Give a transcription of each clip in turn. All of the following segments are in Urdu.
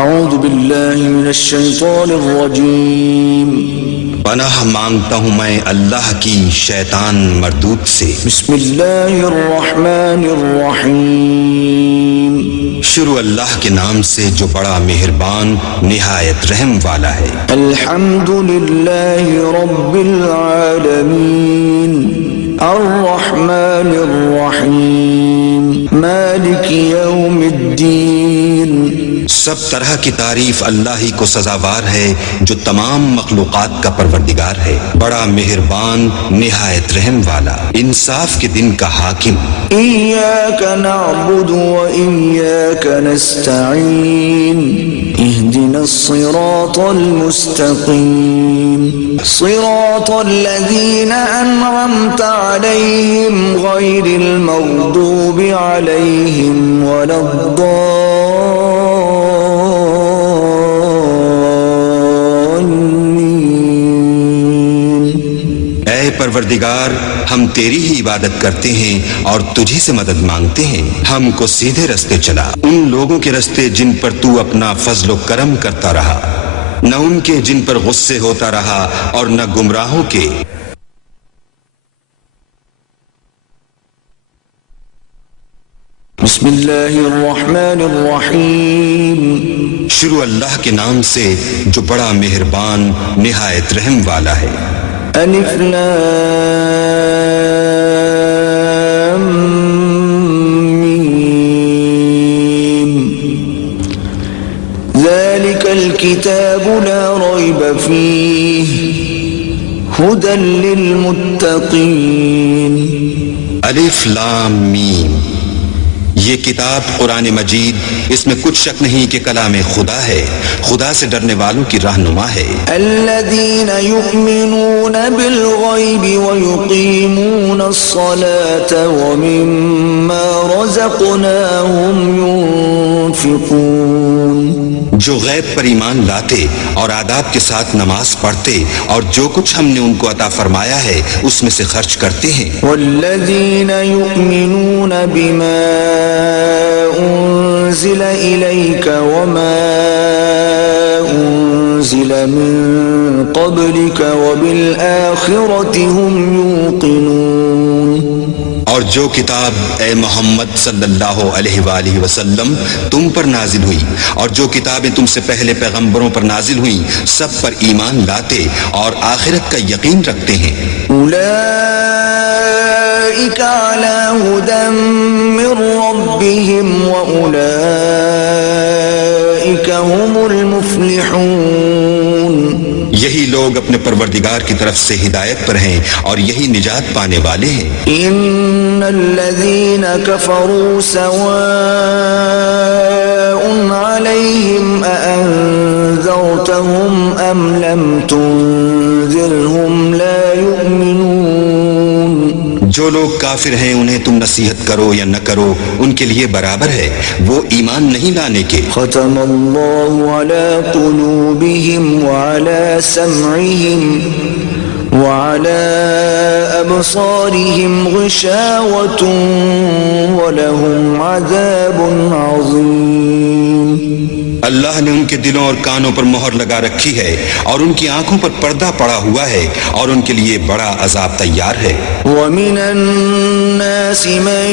اعوذ باللہ من الشیطان الرجیم پناہ مانگتا ہوں میں اللہ کی شیطان مردود سے۔ بسم اللہ الرحمن الرحیم شروع اللہ کے نام سے جو بڑا مہربان نہایت رحم والا ہے۔ الحمد للہ رب العالمین الرحمن الرحیم مالک یوم الدین۔ سب طرح کی تعریف اللہ ہی کو سزاوار ہے جو تمام مخلوقات کا پروردگار ہے، بڑا مہربان نہایت رحم والا، انصاف کے دن کا حاکم۔ ایاک نعبد و ایاک نستعین اہدنا الصراط المستقیم صراط الذین انعمت علیہم غیر المغضوب علیہم ولا پروردگار ہم تیری ہی عبادت کرتے ہیں اور تجھی سے مدد مانگتے ہیں، ہم کو سیدھے رستے چلا، ان لوگوں کے رستے جن پر تو اپنا فضل و کرم کرتا رہا، نہ ان کے جن پر غصے ہوتا رہا اور نہ گمراہوں کے۔ بسم اللہ الرحمن الرحیم شروع اللہ کے نام سے جو بڑا مہربان نہایت رحم والا ہے۔ الف لام میم ذلك الكتاب لا ريب فيه هدى للمتقين۔ الف لام میم، یہ کتاب قرآن مجید، اس میں کچھ شک نہیں کہ کلام خدا ہے، خدا سے ڈرنے والوں کی رہنما ہے۔ الذين يؤمنون بالغيب ويقيمون الصلاة ومما رزقناهم ينفقون، جو غیب پر ایمان لاتے اور آداب کے ساتھ نماز پڑھتے اور جو کچھ ہم نے ان کو عطا فرمایا ہے اس میں سے خرچ کرتے ہیں۔ والذين يؤمنون بما أنزل إليك وما أنزل من قبلك وبالآخرة هم يوقنون، اور جو کتاب اے محمد صلی اللہ علیہ وآلہ وسلم تم پر نازل ہوئی اور جو کتابیں تم سے پہلے پیغمبروں پر نازل ہوئیں سب پر ایمان لاتے اور آخرت کا یقین رکھتے ہیں۔ أولئك على هدى من ربهم وأولئك هم المفلحون، یہی لوگ اپنے پروردگار کی طرف سے ہدایت پر ہیں اور یہی نجات پانے والے ہیں۔ ان الذين كفروا سواء عليهم أأنذرتهم أم لم تنذرهم لا يؤمنون، جو لوگ کافر ہیں انہیں تم نصیحت کرو یا نہ کرو ان کے لیے برابر ہے، وہ ایمان نہیں لانے کے۔ ختم اللہ علی قلوبہم وعلی سمعہم وعلى أبصارهم غشاوة ولهم عذاب عظيم، اللہ نے ان کے دلوں اور کانوں پر مہر لگا رکھی ہے اور ان کی آنکھوں پر پردہ پڑا ہوا ہے اور ان کے لیے بڑا عذاب تیار ہے۔ ومن الناس من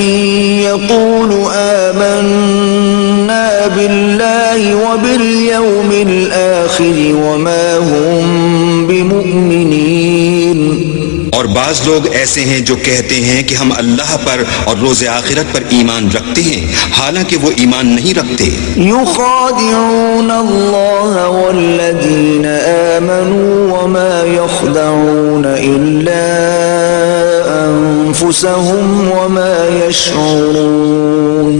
يقول آمنا بالله وباليوم الآخر وما هم بمؤمنين، اور بعض لوگ ایسے ہیں جو کہتے ہیں کہ ہم اللہ پر اور روز آخرت پر ایمان رکھتے ہیں حالانکہ وہ ایمان نہیں رکھتے۔ يخادعون الله والذين آمنوا وما يخدعون إلا أنفسهم وما يشعرون،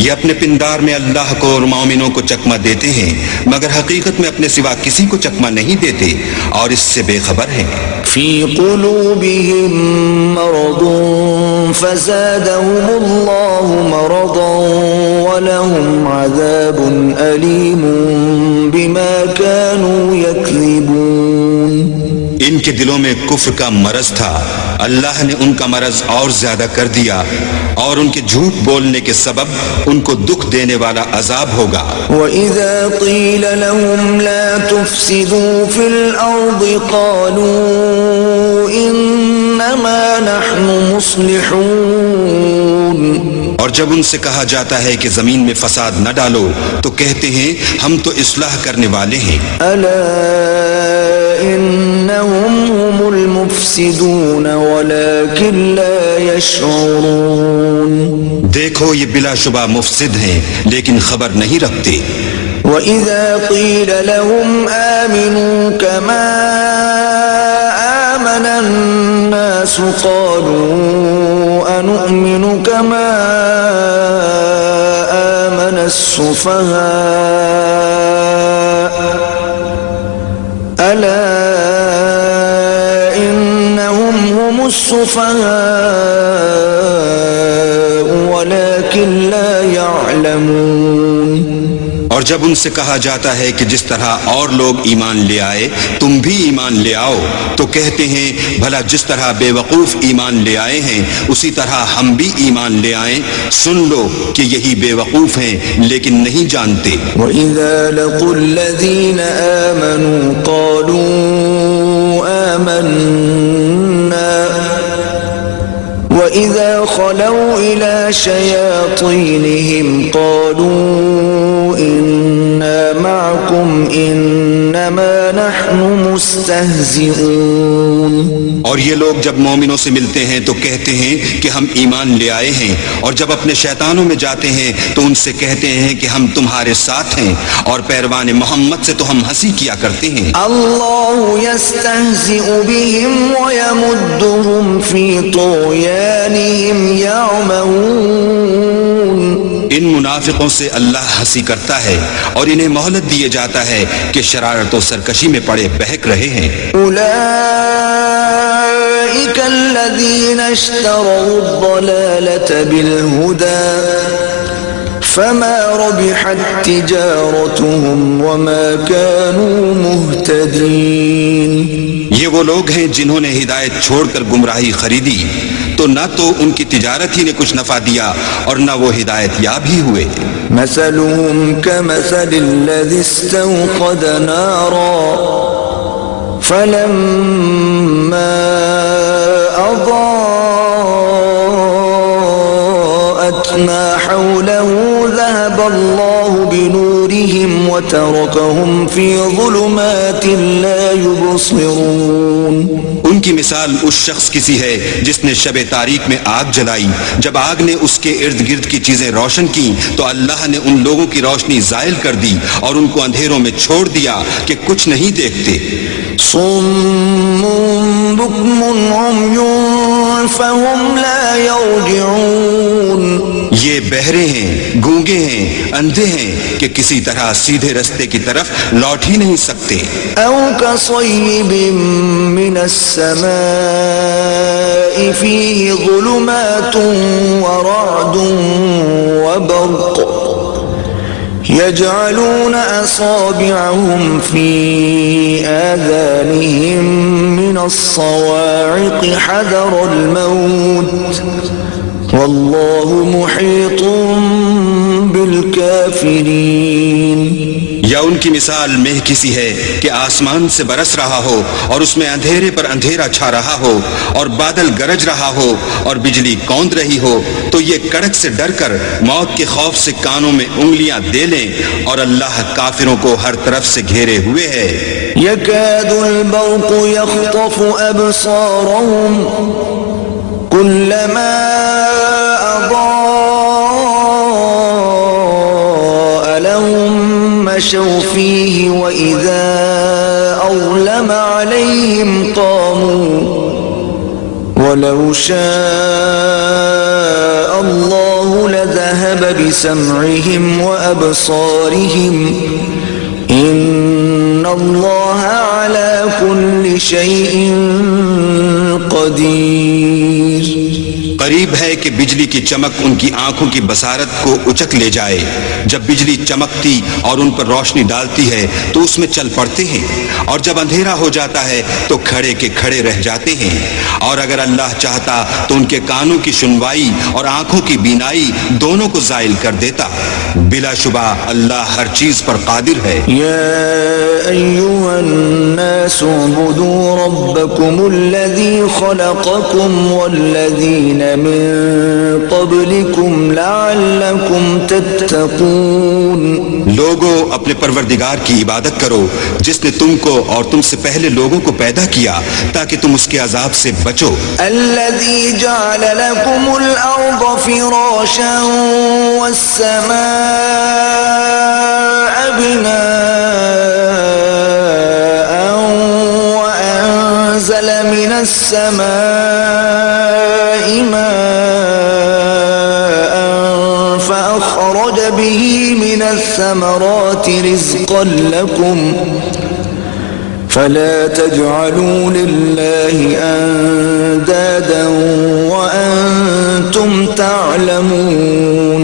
یہ اپنے پندار میں اللہ کو اور مومنوں کو چکمہ دیتے ہیں مگر حقیقت میں اپنے سوا کسی کو چکمہ نہیں دیتے اور اس سے بے خبر ہیں۔ في قلوبهم مرض فزادهم الله مرضا ولهم عذاب أليم بما كانوا يكذبون، ان کے دلوں میں کفر کا مرض تھا، اللہ نے ان کا مرض اور زیادہ کر دیا، اور ان کے جھوٹ بولنے کے سبب ان کو دکھ دینے والا عذاب ہوگا۔ وَإِذَا قِيلَ لَهُمْ لَا تُفْسِدُوا فِي الْأَرْضِ قَالُوا إِنَّمَا نَحْنُ مُصْلِحُونَ۔ اور جب ان سے کہا جاتا ہے کہ زمین میں فساد نہ ڈالو تو کہتے ہیں ہم تو اصلاح کرنے والے ہیں۔ أَلَا إِنَّهُمْ هُمُ الْمُفْسِدُونَ وَلَكِنْ لَا يَشْعُرُونَ۔ دیکھو یہ بلا شبہ مفسد ہیں لیکن خبر نہیں رکھتے۔ وَإِذَا قِيلَ لَهُمْ آمِنُوا كَمَا آمَنَ النَّاسُ قَالُوا أَنُؤْمِنُ كَمَا آمَنَ السُّفَهَاءُ أَلَا إِنَّهُمْ هُمُ السُّفَهَاءُ وَلَكِنْ لَا يَعْلَمُونَ۔ اور جب ان سے کہا جاتا ہے کہ جس طرح اور لوگ ایمان لے آئے تم بھی ایمان لے آؤ تو کہتے ہیں بھلا جس طرح بے وقوف ایمان لے آئے ہیں اسی طرح ہم بھی ایمان لے آئیں، سن لو کہ یہی بے وقوف ہیں لیکن نہیں جانتے۔ وَإِذَا لَقُوا الَّذِينَ آمَنُوا قَالُوا آمَنَّا وَإِذَا خَلَوْا إِلَى شَيَاطِينِهِمْ قَالُوا إِنَّا مَعَكُمْ إِنَّمَا نَحْنُ مُسْتَهْزِئُونَ۔ اور یہ لوگ جب مومنوں سے ملتے ہیں تو کہتے ہیں کہ ہم ایمان لے آئے ہیں، اور جب اپنے شیطانوں میں جاتے ہیں تو ان سے کہتے ہیں کہ ہم تمہارے ساتھ ہیں، اور پیروان محمد سے تو ہم ہنسی کیا کرتے ہیں۔ اللہ يستهزئ بهم ويمدهم في طغيانهم يعمهون۔ ان منافقوں سے اللہ ہنسی کرتا ہے اور انہیں مہلت دیے جاتا ہے کہ شرارت و سرکشی میں پڑے بہک رہے ہیں۔ أولئك الذين اشتروا الضلالة بالهدى فما ربحت تجارتهم وما كانوا مهتدين۔ یہ وہ لوگ ہیں جنہوں نے ہدایت چھوڑ کر گمراہی خریدی تو نہ تو ان کی تجارت ہی نے کچھ نفع دیا اور نہ وہ ہدایت یاب ہی ہوئے۔ مثلهم كمثل الذي استوقد نارا فلما أضاءت ما حوله ذهب الله بنورهم وتركهم في ظلمات لا يبصرون۔ ان کی مثال اس شخص کی سی ہے جس نے شب تاریک میں آگ جلائی، جب آگ نے اس کے ارد گرد کی چیزیں روشن کی تو اللہ نے ان لوگوں کی روشنی زائل کر دی اور ان کو اندھیروں میں چھوڑ دیا کہ کچھ نہیں دیکھتے۔ صم بكم عمي فهم لا يرجعون۔ یہ بہرے ہیں، گونگے ہیں، اندھے ہیں کہ کسی طرح سیدھے رستے کی طرف لوٹ ہی نہیں سکتے۔ أو كصيب من السماء فيه ظلمات ورعد وبرق يجعلون أصابعهم في آذانهم من الصواعق حذر الموت والله محيط بالكافرين۔ یا ان کی مثال مہ کسی ہے کہ آسمان سے برس رہا ہو اور اس میں اندھیرے پر اندھیرا چھا رہا ہو اور بادل گرج رہا ہو اور بجلی کوند رہی ہو تو یہ کڑک سے ڈر کر موت کے خوف سے کانوں میں انگلیاں دے لیں، اور اللہ کافروں کو ہر طرف سے گھیرے ہوئے ہے۔ يكاد البرق يخطف أبصارهم كلما أضاء لهم مشوا فيه وإذا أظلم عليهم قاموا ولو شاء الله لذهب بسمعهم وأبصارهم إن الله على كل شيء قدير۔ قریب ہے کہ بجلی کی چمک ان کی آنکھوں کی بصارت کو اچک لے جائے. جب بجلی چمکتی اور ان پر روشنی ڈالتی ہے تو اس میں چل پڑتے ہیں، اور جب اندھیرا ہو جاتا ہے تو کھڑے کے کھڑے رہ جاتے ہیں. اور اگر اللہ چاہتا تو ان کے کانوں کی سنوائی اور آنکھوں کی بینائی دونوں کو زائل کر دیتا. بلا شبہ اللہ ہر چیز پر قادر ہے. يا أيها الناس اعبدوا ربكم الذي خلقكم والذين من قبلكم لعلكم تتقون. لوگوں اپنے پروردگار کی عبادت کرو جس نے تم کو اور تم سے پہلے لوگوں کو پیدا کیا تاکہ تم اس کے عذاب سے بچو. الذي جعل لكم الأرض فراشا والسماء بناء وأنزل من السماء ماء فأخرج به من الثمرات رزقا لكم فلا تجعلوا لله أندادا وأنتم تعلمون.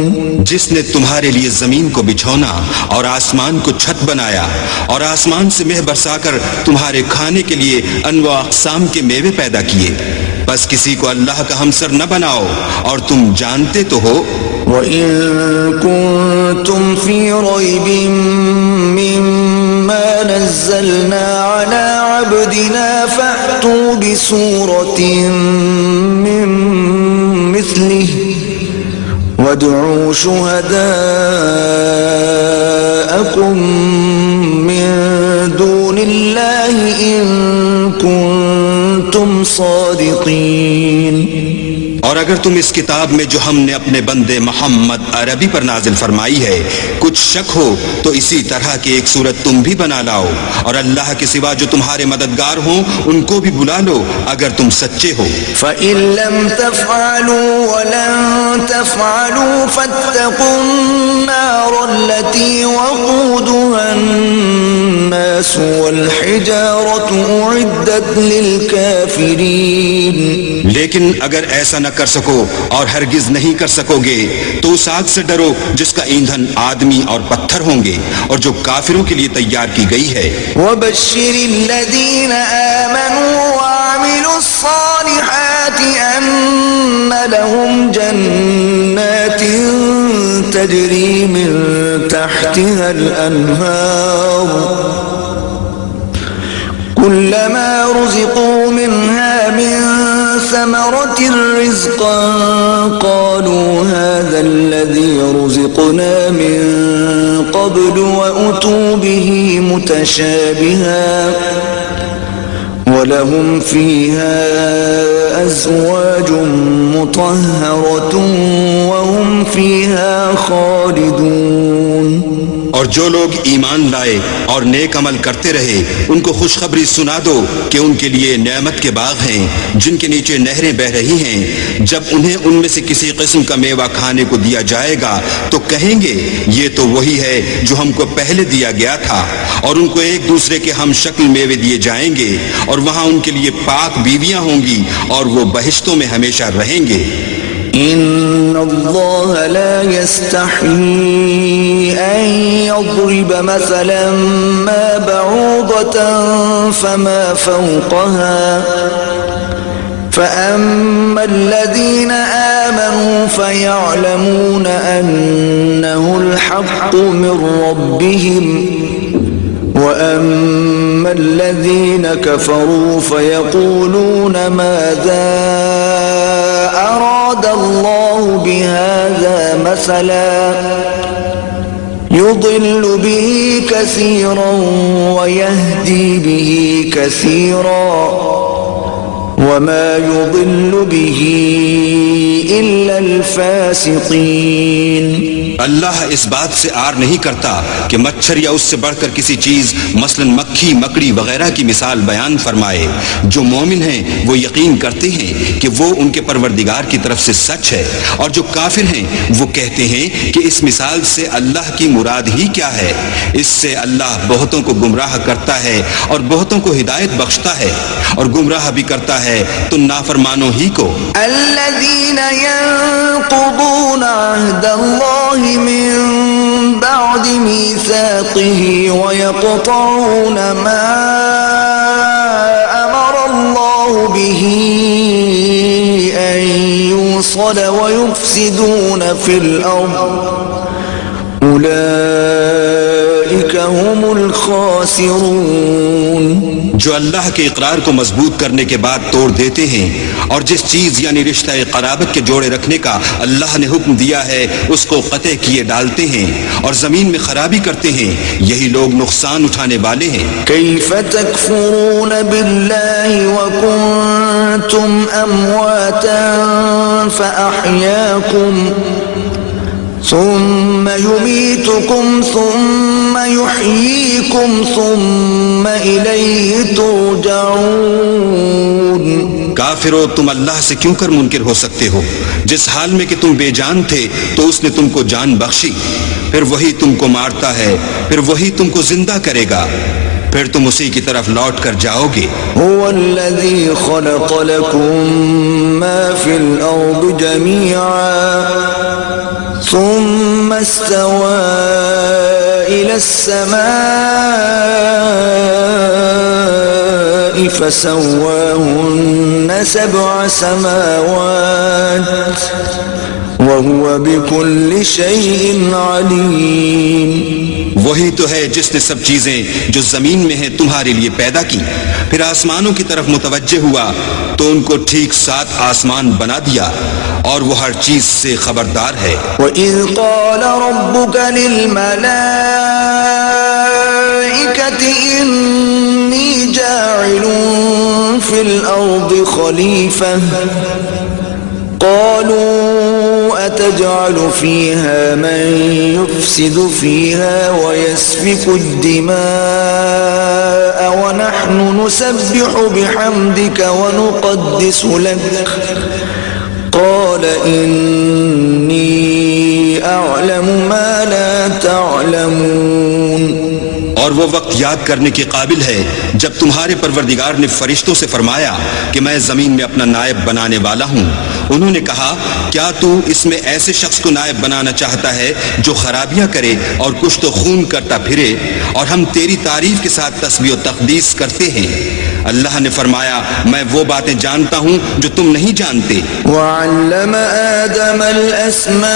جس نے تمہارے لیے زمین کو بچھونا اور آسمان کو چھت بنایا اور آسمان سے مہ برسا کر تمہارے کھانے کے لیے انواع اقسام کے میوے پیدا کیے، بس کسی کو اللہ کا ہمسر نہ بناؤ اور تم جانتے تو ہو. وَإِن كُنتُمْ فِي رَيْبٍ مِّمَّا نَزَّلْنَا عَلَىٰ عَبْدِنَا فَأْتُوا بِسُورَةٍ مِّن مِّثْلِهِ وَادْعُوا شُهَدَاءَكُم مِّن دُونِ اللَّهِ إِن كُنتُمْ صَادِقِينَ. اور اگر تم اس کتاب میں جو ہم نے اپنے بندے محمد عربی پر نازل فرمائی ہے کچھ شک ہو تو اسی طرح کی ایک صورت تم بھی بنا لاؤ، اور اللہ کے سوا جو تمہارے مددگار ہوں ان کو بھی بلا لو اگر تم سچے ہو. فَإِن لَّمْ تَفْعَلُوا وَلَن تَفْعَلُوا فَاتَّقُوا النَّارَ الَّتِي وَقُودُهَا النَّاسُ وَالْحِجَارَةُ أُعِدَّتْ لِلْكَافِرِينَ. لیکن اگر ایسا نہ کر سکو اور ہرگز نہیں کر سکو گے تو اس آگ سے ڈرو جس کا ایندھن آدمی اور پتھر ہوں گے اور جو کافروں کے لیے تیار کی گئی ہے. وَبَشِّرِ الَّذِينَ آمَنُوا وَعَمِلُوا الصَّالِحَاتِ أَنَّ لَهُمْ جَنَّاتٍ تَجْرِي مِن تَحْتِهَا الْأَنْهَارُ كُلَّمَا رُزِقُوا مِنْهَا مِن ثمرة رزقا قالوا هذا الذي رزقنا من قبل وأتوا به متشابها ولهم فيها أزواج مطهرة وهم فيها خالدون. اور جو لوگ ایمان لائے اور نیک عمل کرتے رہے ان کو خوشخبری سنا دو کہ ان کے لیے نعمت کے باغ ہیں جن کے نیچے نہریں بہ رہی ہیں. جب انہیں ان میں سے کسی قسم کا میوہ کھانے کو دیا جائے گا تو کہیں گے یہ تو وہی ہے جو ہم کو پہلے دیا گیا تھا، اور ان کو ایک دوسرے کے ہم شکل میوے دیے جائیں گے اور وہاں ان کے لیے پاک بیویاں ہوں گی اور وہ بہشتوں میں ہمیشہ رہیں گے. إن الله لا يستحيي أن يضرب مثلا ما بعوضة فما فوقها فأما الذين آمنوا فيعلمون أنه الحق من ربهم وأما الذين كفروا فيقولون ماذا أراد الله بهذا مثلا يضل به كثيرا ويهدي به كثيرا وما يضل به إلا الفاسقين. اللہ اس بات سے آر نہیں کرتا کہ مچھر یا اس سے بڑھ کر کسی چیز مثلا مکھی مکڑی وغیرہ کی مثال بیان فرمائے. جو مومن ہیں وہ یقین کرتے ہیں کہ وہ ان کے پروردگار کی طرف سے سچ ہے، اور جو کافر ہیں وہ کہتے ہیں کہ اس مثال سے اللہ کی مراد ہی کیا ہے. اس سے اللہ بہتوں کو گمراہ کرتا ہے اور بہتوں کو ہدایت بخشتا ہے، اور گمراہ بھی کرتا ہے تو نافرمانوں ہی کو. الذين ينقضون عهد الله من بعد ميثاقه ويقطعون ما أمر الله به أن يوصل ويفسدون في الأرض أولئك هم الخاسرون. جو اللہ کے اقرار کو مضبوط کرنے کے بعد توڑ دیتے ہیں اور جس چیز یعنی رشتہ قرابت کے جوڑے رکھنے کا اللہ نے حکم دیا ہے اس کو قطع کیے ڈالتے ہیں اور زمین میں خرابی کرتے ہیں، یہی لوگ نقصان اٹھانے والے ہیں. كيف تكفرون بالله وكنتم أمواتا فأحياكم ثم يميتكم ثم يحييكم ثم إليه ترجعون. کافرو، تم اللہ سے کیوں کر منکر ہو سکتے ہو؟ جس حال میں کہ تم بے جان تھے تو اس نے تم کو جان بخشی، پھر وہی تم کو مارتا ہے، پھر وہی تم کو زندہ کرے گا، پھر تم اسی کی طرف لوٹ کر جاؤ گے. هو الذي خلق لكم ما في الأرض جميعا ثم استوى إلى السماء فسواهن 7 سماوات وهو بكل شيء عليم. وہی تو ہے جس نے سب چیزیں جو زمین میں ہیں تمہارے لیے پیدا کی، پھر آسمانوں کی طرف متوجہ ہوا تو ان کو ٹھیک 7 آسمان بنا دیا، اور وہ ہر چیز سے خبردار ہے. وَإِذْ قَالَ رَبُّكَ لِلْمَلَائِكَةِ إِنِّي جَاعِلٌ فِي الْأَرْضِ خَلِيفَةً قالوا أتجعل فيها من يفسد فيها ويسفك الدماء ونحن نسبح بحمدك ونقدس لك قال إني أعلم ما لا تعلمون. اور وہ وقت یاد کرنے کے قابل ہے جب تمہارے پروردگار نے فرشتوں سے فرمایا کہ میں زمین میں اپنا نائب بنانے والا ہوں. انہوں نے کہا کیا تو اس میں ایسے شخص کو نائب بنانا چاہتا ہے جو خرابیاں کرے اور کچھ تو خون کرتا پھرے، اور ہم تیری تعریف کے ساتھ تسبیح و تقدیس کرتے ہیں. اللہ نے فرمایا میں وہ باتیں جانتا ہوں جو تم نہیں جانتے. وعلم آدم الأسماء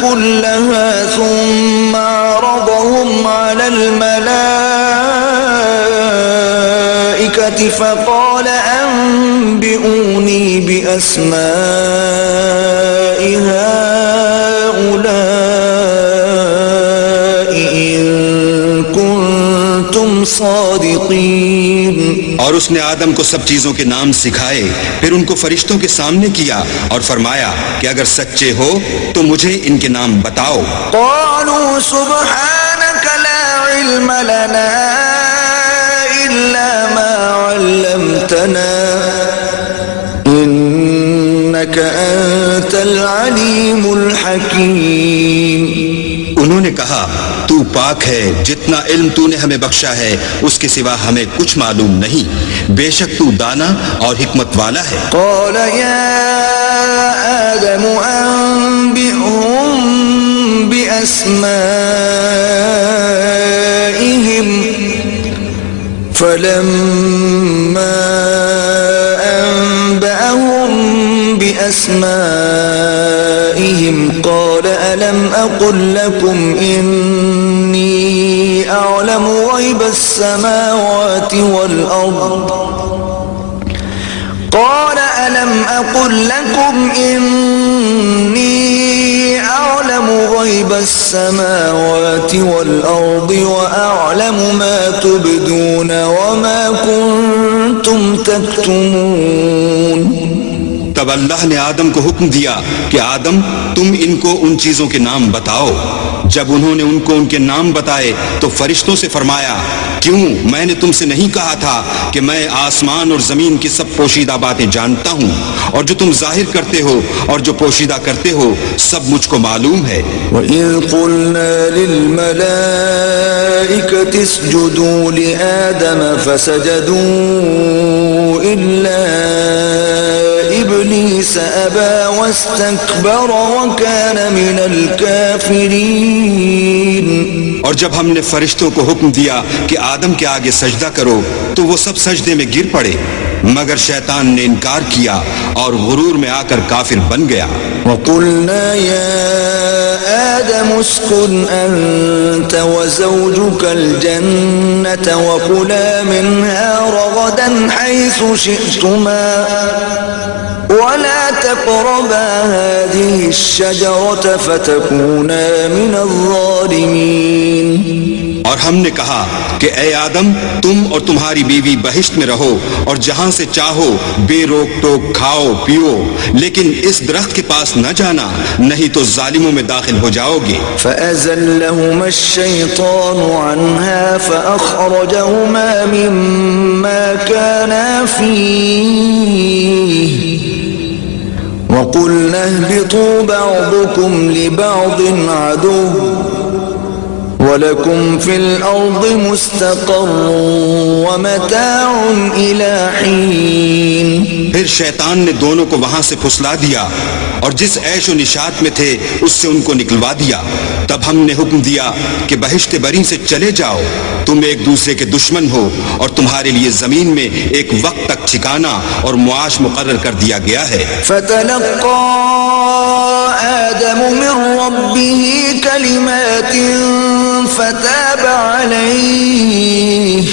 كلها ثم عرضهم على الملائكة فقال أنبئوني بأسماء هؤلاء إن كنتم صادقين. اور اس نے آدم کو سب چیزوں کے نام سکھائے، پھر ان کو فرشتوں کے سامنے کیا اور فرمایا کہ اگر سچے ہو تو مجھے ان کے نام بتاؤ. قالوا سبحانك لا علم لنا إلا ما علمتنا إنك أنت العليم الحكيم. انہوں نے کہا تو پاک ہے، جتنا علم تو نے ہمیں بخشا ہے اس کے سوا ہمیں کچھ معلوم نہیں، بے شک تو دانا اور حکمت والا ہے. قال يا آدم أنبئهم بأسمائهم فلما أنبأهم بأسمائهم قال ألم أقل لكم إني أعلم غيب السماوات والأرض قال ألم أقل لكم إني أعلم غيب السماوات والأرض وأعلم ما تبدون وما كنتم تكتمون. تب اللہ نے آدم کو حکم دیا کہ آدم تم ان کو ان چیزوں کے نام بتاؤ۔ جب انہوں نے ان کو ان کے نام بتائے تو فرشتوں سے فرمایا کیوں میں نے تم سے نہیں کہا تھا کہ میں آسمان اور زمین کی سب پوشیدہ باتیں جانتا ہوں، اور جو تم ظاہر کرتے ہو اور جو پوشیدہ کرتے ہو سب مجھ کو معلوم ہے۔ وَإِذْ قُلْنَا لِلْمَلَائِكَةِ اسْجُدُوا لِآدَمَ فَسَجَدُوا إِلَّا إِبْلِيسَ أَبَى وَاسْتَكْبَرَ وَكَانَ مِنَ الْكَافِرِينَ۔ اور جب ہم نے فرشتوں کو حکم دیا کہ آدم کے آگے سجدہ کرو تو وہ سب سجدے میں گر پڑے، مگر شیطان نے انکار کیا اور غرور میں آ کر کافر بن گیا۔ وَقُلْنَا يَا آدَمُ اسْكُنْ أَنْتَ وَزَوْجُكَ الْجَنَّةَ وَكُلَا مِنْهَا رَغَدًا حَيْثُ شِئْتُمَا وَلَا تَقْرَبَا هَذِهِ الشَّجَرَةَ فَتَكُونَا مِنَ الظَّالِمِينَ۔ اور ہم نے کہا کہ اے آدم تم اور تمہاری بیوی بہشت میں رہو اور جہاں سے چاہو بے روک ٹوک کھاؤ پیو، لیکن اس درخت کے پاس نہ جانا نہیں تو ظالموں میں داخل ہو جاؤ گے۔ فَأَزَلَّهُمَا الشَّيْطَانُ عَنْهَا فَأَخْرَجَهُمَا مِمَّا كَانَا فِيهِ وَقُلْنَا اهْبِطُوا بَعْضُكُمْ لِبَعْضٍ عَدُوٌّ وَلَكُمْ فِي الْأَرْضِ مُسْتَقَرٌّ وَمَتَاعٌ إِلَى حِينٍ۔ پھر شیطان نے دونوں کو وہاں سے پھسلا دیا اور جس عیش و نشاط میں تھے اس سے ان کو نکلوا دیا۔ تب ہم نے حکم دیا کہ بہشت بری سے چلے جاؤ، تم ایک دوسرے کے دشمن ہو اور تمہارے لیے زمین میں ایک وقت تک ٹھکانہ اور معاش مقرر کر دیا گیا ہے۔ فَتَلَقَّى آدَمُ مِن رَّبِّهِ كَلِمَاتٍ فَتَابَ عَلَيْهِ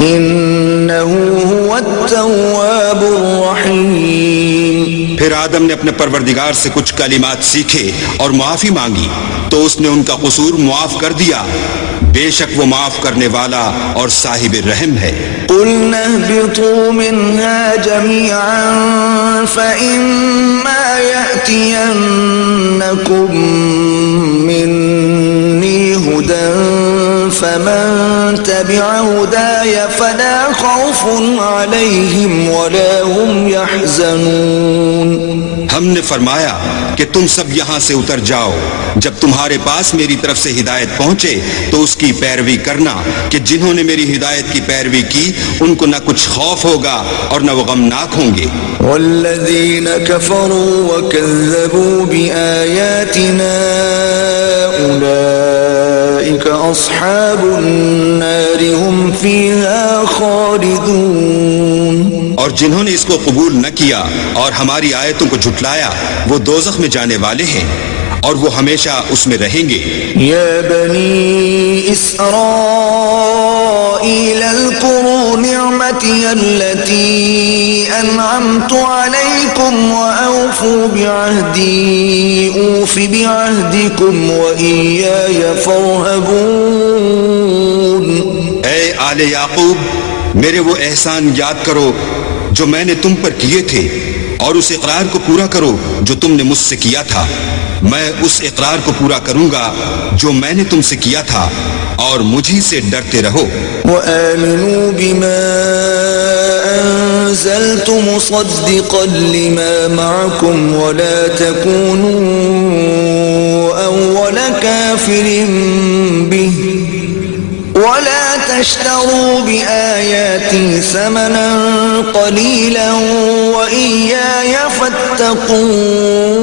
إِنَّهُ هُوَ التَّوَّابُ الرَّحِيمُ۔ پھر آدم نے اپنے پروردگار سے کچھ کلمات سیکھے اور معافی مانگی تو اس نے ان کا قصور معاف کر دیا، بے شک وہ معاف کرنے والا اور صاحب رحم ہے۔ قُلْنَا اهْبِطُوا مِنْهَا جَمِيعًا فَإِمَّا يَأْتِيَنَّكُم مِّنِّي هُدًى فَمَن تَبِعَ هُدَايَ فَلَا خَوْفٌ عَلَيْهِمْ وَلَا هُمْ يَحْزَنُونَ۔ ہم نے فرمایا کہ تم سب یہاں سے اتر جاؤ، جب تمہارے پاس میری طرف سے ہدایت پہنچے تو اس کی پیروی کرنا کہ جنہوں نے میری ہدایت کی پیروی کی ان کو نہ کچھ خوف ہوگا اور نہ وہ غمناک ہوں گے۔ والذین کفروا وکذبوا بآیاتنا اولئک اصحاب النار هم فیہا خالدون۔ اور جنہوں نے اس کو قبول نہ کیا اور ہماری آیتوں کو جھٹلایا وہ دوزخ میں جانے والے ہیں اور وہ ہمیشہ اس میں رہیں گے۔ یا بنی اسرائیل اذکروا نعمتی التي انعمت علیکم واوفوا بعہدی اوف بعہدکم وإیای فارہبون۔ اے آل یعقوب میرے وہ احسان یاد کرو جو میں نے تم پر کیے تھے اور اس اقرار کو پورا کرو جو تم نے مجھ سے کیا تھا، میں اس اقرار کو پورا کروں گا جو میں نے تم سے کیا تھا اور مجھی سے ڈرتے رہو۔ وآمنوا بما أنزلت مصدقا لما معكم ولا تكونوا أول كافر به ولا تشتروا بآياتي ثمنا قليلا وإياي فاتقون۔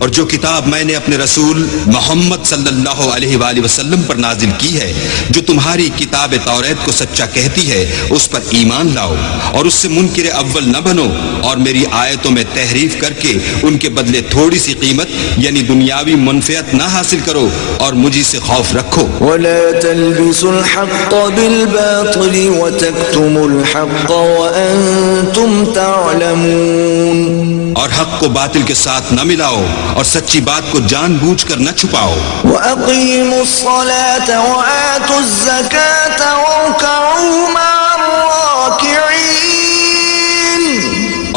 اور جو کتاب میں نے اپنے رسول محمد صلی اللہ علیہ وآلہ وسلم پر نازل کی ہے، جو تمہاری کتاب توریت کو سچا کہتی ہے، اس پر ایمان لاؤ اور اس سے منکر اول نہ بنو، اور میری آیتوں میں تحریف کر کے ان کے بدلے تھوڑی سی قیمت یعنی دنیاوی منفعت نہ حاصل کرو اور مجھی سے خوف رکھو۔ ولا تلبسوا الحق بالباطل وتكتموا الحق وأنتم تعلمون۔ اور حق کو باطل کے ساتھ نہ ملاؤ اور سچی بات کو جان بوجھ کر نہ چھپاؤ۔ وَأَقِيمُوا الصَّلَاةَ وَآتُوا الزَّكَاةَ وَارْكَعُوا مَعَ الرَّاكِعِينَ۔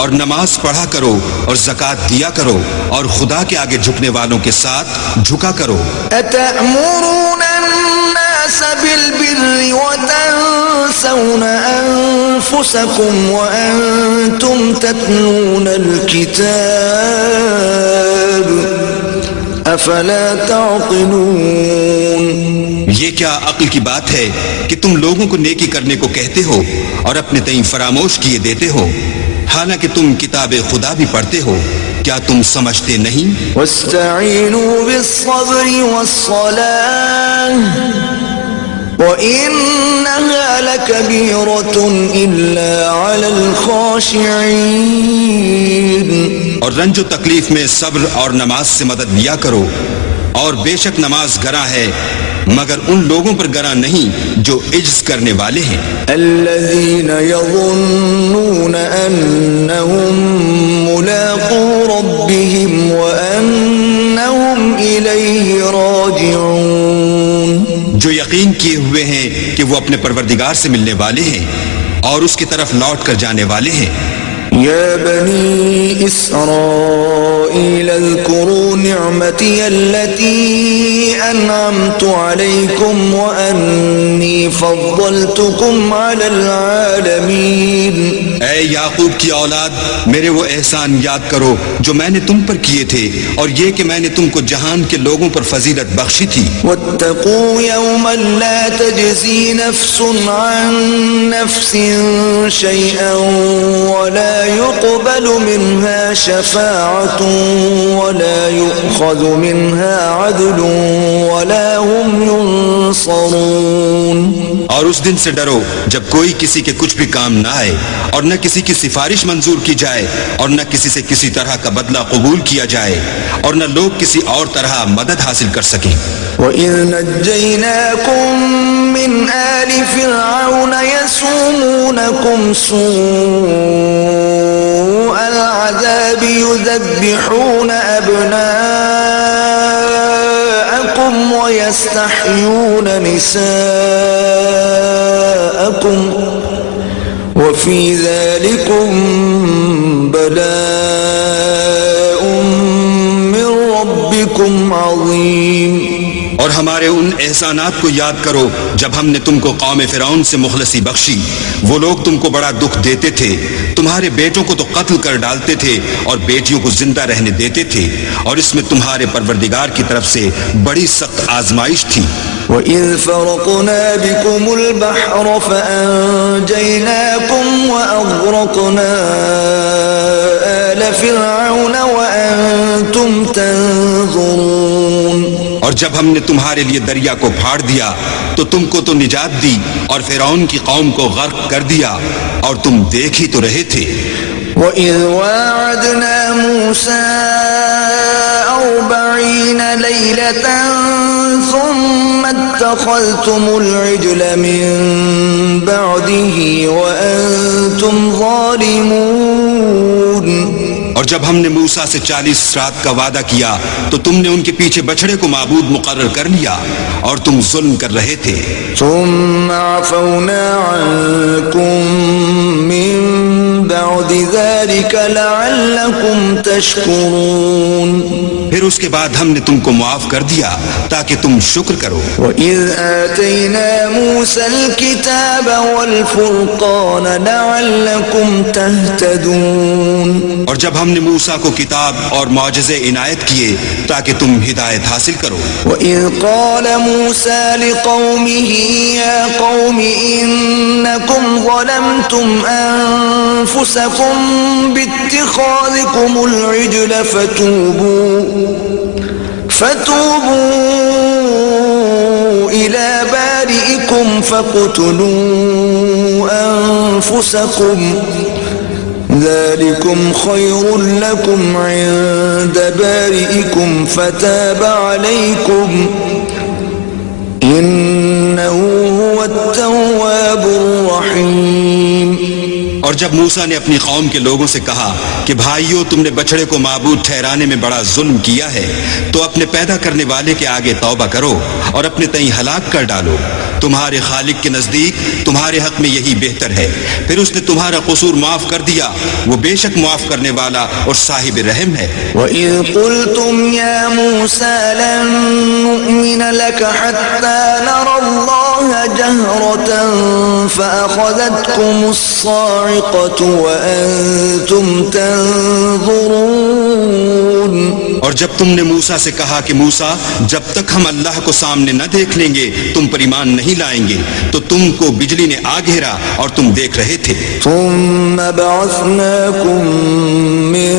اور نماز پڑھا کرو اور زکوٰۃ دیا کرو اور خدا کے آگے جھکنے والوں کے ساتھ جھکا کرو۔ أتأمرون الناس بالبر وتنسون أنفسكم وأنتم تتلون الكتاب أفلا تعقلون۔ یہ کیا عقل کی بات ہے کہ تم لوگوں کو نیکی کرنے کو کہتے ہو اور اپنے تئیں فراموش کیے دیتے ہو، حالانکہ تم کتاب خدا بھی پڑھتے ہو، کیا تم سمجھتے نہیں؟ واستعینوا بالصبر والصلاة وإنها لكبيرة إلا على الخاشعين۔ اور رنج و تکلیف میں صبر اور نماز سے مدد لیا کرو، اور بے شک نماز گراں ہے مگر ان لوگوں پر گراں نہیں جو عجز کرنے والے ہیں۔ الذين يظنون أنهم ملاقو ربهم وأنهم إليه راجعون، جو یقین کیے ہوئے ہیں کہ وہ اپنے پروردگار سے ملنے والے ہیں اور اس کی طرف لوٹ کر جانے والے ہیں۔ يا بني إسرائيل اذكروا نعمتي التي أنعمت عليكم وأني فضلتكم على العالمين۔ اے یعقوب کی اولاد، میرے وہ احسان یاد کرو جو میں نے تم پر کیے تھے، اور یہ کہ میں نے تم کو جہان کے لوگوں پر فضیلت بخشی تھی۔ واتقوا يوما لا تجزي نفس عن نفس شيئا ولا يقبل منها شفاعة ولا يؤخذ منها عدل ولا هم ينصرون۔ اور اس دن سے ڈرو جب کوئی کسی کے کچھ بھی کام نہ آئے، اور نہ کسی کی سفارش منظور کی جائے، اور نہ کسی سے کسی طرح کا بدلہ قبول کیا جائے، اور نہ لوگ کسی اور طرح مدد حاصل کر سکیں۔ وَإِذْ نَجَّيْنَاكُمْ مِنْ آلِ فِرْعَوْنَ يَسُومُونَكُمْ سُوءَ الْعَذَابِ يُذَبِّحُونَ أَبْنَاءَكُمْ وَيَسْتَحْيُونَ نِسَاءَكُمْ وَفِي ذَلِكُمْ بَلَاءٌ مِّن رَّبِّكُمْ عَظِيمٌ۔ اور ہمارے ان احسانات کو یاد کرو جب ہم نے تم کو قوم فرعون سے مخلصی بخشی۔ وہ لوگ تم کو بڑا دکھ دیتے تھے، تمہارے بیٹوں کو تو قتل کر ڈالتے تھے اور بیٹیوں کو زندہ رہنے دیتے تھے، اور اس میں تمہارے پروردگار کی طرف سے بڑی سخت آزمائش تھی۔ وَإِذْ فَرَقْنَا بِكُمُ الْبَحْرَ فَأَنْجَيْنَاكُمْ وَأَغْرَقْنَا آلَ فِرْعَوْنَ وَأَنْتُمْ تَنْظُرُونَ۔ اور جب ہم نے تمہارے لیے دریا کو پھاڑ دیا تو تم کو تو نجات دی، اور فرعون کی قوم کو غرق کر دیا، اور تم دیکھ ہی تو رہے تھے۔ وَإِذْ وَاعَدْنَا مُوسَىٰ 40 لَيْلَةً ثُمَّ اتَّخَذْتُمُ الْعِجْلَ مِن بَعْدِهِ وَأَنْتُمْ ظَالِمُونَ۔ اور جب ہم نے موسیٰ سے 40 رات کا وعدہ کیا تو تم نے ان کے پیچھے بچھڑے کو معبود مقرر کر لیا، اور تم ظلم کر رہے تھے۔ ثم عفونا عنكم من بعد ذلك لعلكم تشكرون۔ پھر اس کے بعد ہم نے تم کو معاف کر دیا تاکہ تم شکر کرو۔ وَإِذْ آتَيْنَا مُوسَى الْكِتَابَ وَالْفُرْقَانَ لَعَلَّكُمْ تَهْتَدُونَ۔ اور جب ہم نے موسیٰ کو کتاب اور معجزے عنایت کیے تاکہ تم ہدایت حاصل کرو۔ وَإِذْ قَالَ مُوسَى لِقَوْمِهِ يَا قَوْمِ إِنَّكُمْ ظَلَمْتُمْ أَنفُسَكُمْ بِاتِّخَاذِكُمُ الْعِجْلَ فتوبوا إلى بارئكم فاقتلوا أنفسكم ذلكم خير لكم عند بارئكم فتاب عليكم إنه هو التواب الرحيم۔ اور جب جب موسیٰ نے اپنی قوم کے لوگوں سے کہا کہ بھائیو تم نے بچڑے کو معبود ٹھہرانے میں بڑا ظلم کیا ہے تو اپنے پیدا کرنے والے کے آگے توبہ کرو اور اپنے تئیں ہلاک کر ڈالو، تمہارے خالق کے نزدیک تمہارے حق میں یہی بہتر ہے، پھر اس نے تمہارا قصور معاف کر دیا، وہ بے شک معاف کرنے والا اور صاحب رحم ہے۔ وَإِذْ قُلْتُمْ يَا مُوسَى لَن نُّؤْمِنَ لَكَ حَتَّى نَرَى اللَّهَ جَهْرَةً فَأَخَذَتْكُمُ الصَّاعِقَةُ وَأَنتُمْ تَنظُرُونَ۔ اور جب تم نے موسیٰ سے کہا کہ موسیٰ جب تک ہم اللہ کو سامنے نہ دیکھ لیں گے تم پر ایمان نہیں لائیں گے، تو تم کو بجلی نے آ گھیرا اور تم دیکھ رہے تھے۔ ثُمَّ بَعَثْنَاكُم مِّن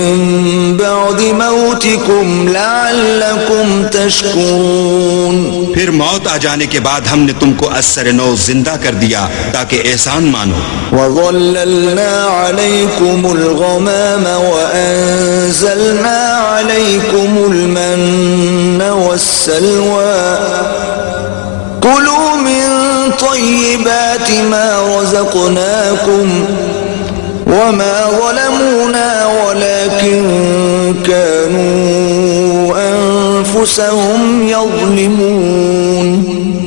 بَعْدِ مَوْتِكُمْ لَعَلَّكُمْ تَشْكُرُونَ۔ پھر موت آ جانے کے بعد ہم نے تم کو اثر نو زندہ کر دیا تاکہ احسان مانو۔ وَظَلَّلْنَا عَلَيْكُمُ الْغَمَامَ وَأَنزَلْنَا عَلَيْكُمُ الْمَنَّ وَالسَّلْوَىٰ كُلُوا مِن طَيِّبَاتِ مَا رَزَقْنَاكُمْ وَمَا ظَلَمُونَا وَلَكِن كَانُوا أَنفُسَهُمْ يَظْلِمُونَ۔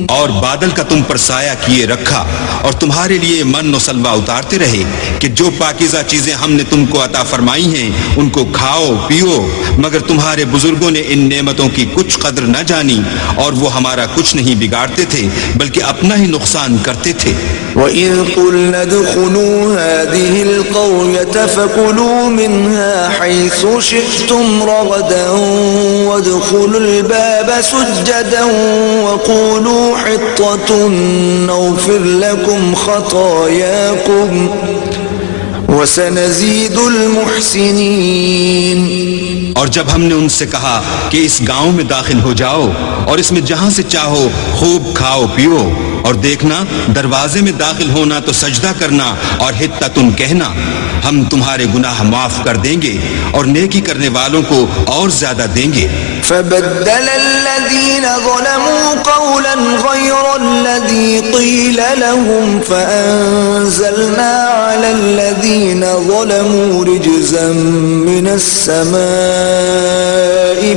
اور بادل کا تم پر سایہ کیے رکھا اور تمہارے لیے من و سلوہ اتارتے رہے کہ جو پاکیزہ چیزیں ہم نے تم کو عطا فرمائی ہیں ان کو کھاؤ پیو، مگر تمہارے بزرگوں نے ان نعمتوں کی کچھ قدر نہ جانی اور وہ ہمارا کچھ نہیں بگاڑتے تھے بلکہ اپنا ہی نقصان کرتے تھے۔ وَإِذْ قُلْنَا ادْخُلُوا هَٰذِهِ الْقَرْيَةَ فَكُلُوا مِنْهَا حَيْثُ شِئْتُمْ رَغَدًا وَادْخُلُوا الْبَابَ سُجَّدًا وَقُولُوا حِطَّةٌ نَغْفِرْ لَكُمْ خَطَايَاكُمْ وَسَنَزِيدُ الْمُحْسِنِينَ۔ اور جب ہم نے ان سے کہا کہ اس گاؤں میں داخل ہو جاؤ اور اس میں جہاں سے چاہو خوب کھاؤ پیو، اور دیکھنا دروازے میں داخل ہونا تو سجدہ کرنا اور حطتن کہنا، ہم تمہارے گناہ معاف کر دیں گے اور نیکی کرنے والوں کو اور زیادہ دیں گے۔ فَبَدَّلَ الَّذِينَ ظَلَمُوا قَوْلًا غَيْرَ الَّذِي قِيلَ لَهُمْ فَأَنزَلْنَا عَلَى الَّذِينَ ظَلَمُوا رِجْزًا مِّنَ السَّمَاءِ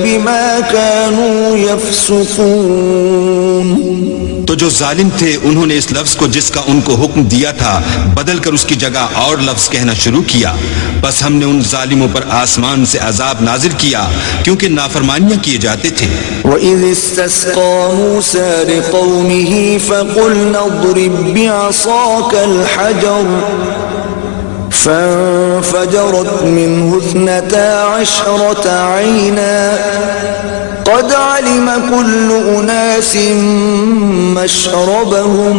بِمَا كَانُوا يَفْسُقُونَ۔ تو جو ظالم تھے انہوں نے اس لفظ کو جس کا ان کو حکم دیا تھا بدل کر اس کی جگہ اور لفظ کہنا شروع کیا، بس ہم نے ان ظالموں پر آسمان سے عذاب نازل کیا کیونکہ نافرمانیاں کیے جاتے تھے۔ وَإِذِ اسْتَسْقَىٰ مُوسَىٰ لِقَوْمِهِ فَقُلْنَا اضْرِب بِّعَصَاكَ الْحَجَرَ فَانفَجَرَتْ مِنْهُ 12 عَيْنًا قَدْ عَلِمَ كُلُّ أُنَاسٍ مَّشْرَبَهُمْ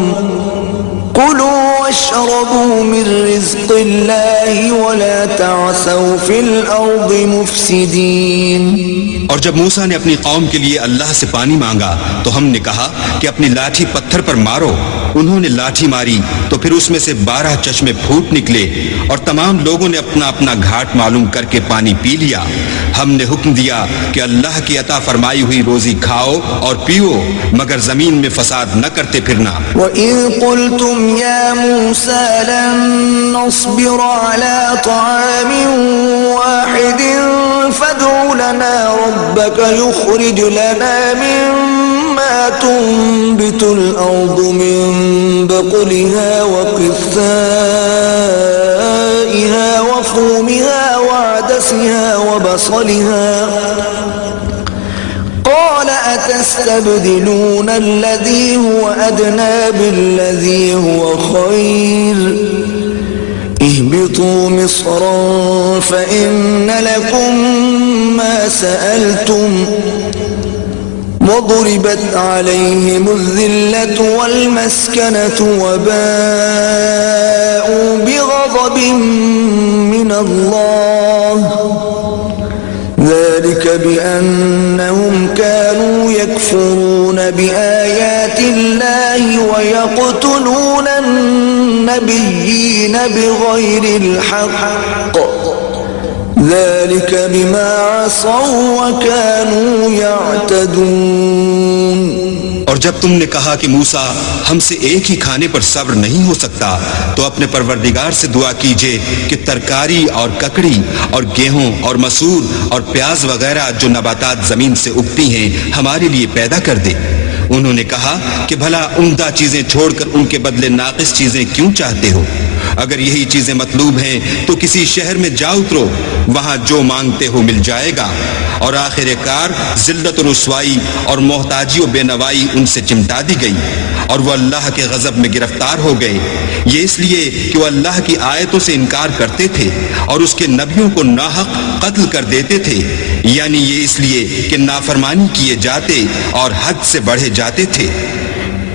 كُلُوا وَاشْرَبُوا مِن رِّزْقِ اللَّهِ وَلَا تَعْثَوْا فِي الْأَرْضِ مُفْسِدِينَ۔ اور جب موسیٰ نے اپنی قوم کے لیے اللہ سے پانی مانگا تو ہم نے کہا کہ اپنی لاٹھی پتھر پر مارو، انہوں نے لاٹھی ماری تو پھر اس میں سے 12 چشمے پھوٹ نکلے اور تمام لوگوں نے اپنا اپنا گھاٹ معلوم کر کے پانی پی لیا۔ ہم نے حکم دیا کہ اللہ کی عطا فرمائی ہوئی روزی کھاؤ اور پیو مگر زمین میں فساد نہ کرتے پھرنا۔ وَإِذْ قُلْتُمْ يَا مُوسَىٰ لَن نَّصْبِرَ عَلَىٰ طَعَامٍ وَاحِدٍ فَادْعُ لَنَا رَبَّكَ يُخْرِجْ لَنَا مِمَّا تُنبِتُ الْأَرْضُ مِن بَقْلِهَا وَقِثَّائِهَا وَفُومِهَا وَعَدَسِهَا وَبَصَلِهَا قَالَ أَتَسْتَبْدِلُونَ الَّذِي هُوَ أَدْنَىٰ بِالَّذِي هُوَ خَيْرٌ اهْبِطُوا مِصْرًا فَإِنَّ لَكُم مَّا سَأَلْتُمْ وَضُرِبَتْ عَلَيْهِمُ الذِّلَّةُ وَالْمَسْكَنَةُ وَبَاءُوا بِغَضَبٍ مِّنَ اللَّهِ ذَلِكَ بِأَنَّهُمْ كَانُوا يَكْفُرُونَ بِآيَاتِ اللَّهِ وَيَقْتُلُونَ النَّبِيِّينَ بِغَيْرِ الْحَقِّ ذلك بما عصوا وكانوا يعتدون۔ اور جب تم نے کہا کہ موسیٰ ہم سے ایک ہی کھانے پر صبر نہیں ہو سکتا تو اپنے پروردگار سے دعا کیجئے کہ ترکاری اور ککڑی اور گیہوں اور مسور اور پیاز وغیرہ جو نباتات زمین سے اگتی ہیں ہمارے لیے پیدا کر دے۔ انہوں نے کہا کہ بھلا عمدہ چیزیں چھوڑ کر ان کے بدلے ناقص چیزیں کیوں چاہتے ہو؟ اگر یہی چیزیں مطلوب ہیں تو کسی شہر میں جا اترو، وہاں جو مانگتے ہو مل جائے گا، اور آخر کار ذلت و رسوائی اور محتاجی و بے نوائی ان سے چمٹا دی گئی، اور وہ اللہ کے غضب میں گرفتار ہو گئے۔ یہ اس لیے کہ وہ اللہ کی آیتوں سے انکار کرتے تھے اور اس کے نبیوں کو ناحق قتل کر دیتے تھے، یعنی یہ اس لیے کہ نافرمانی کیے جاتے اور حد سے بڑھے جاتے تھے۔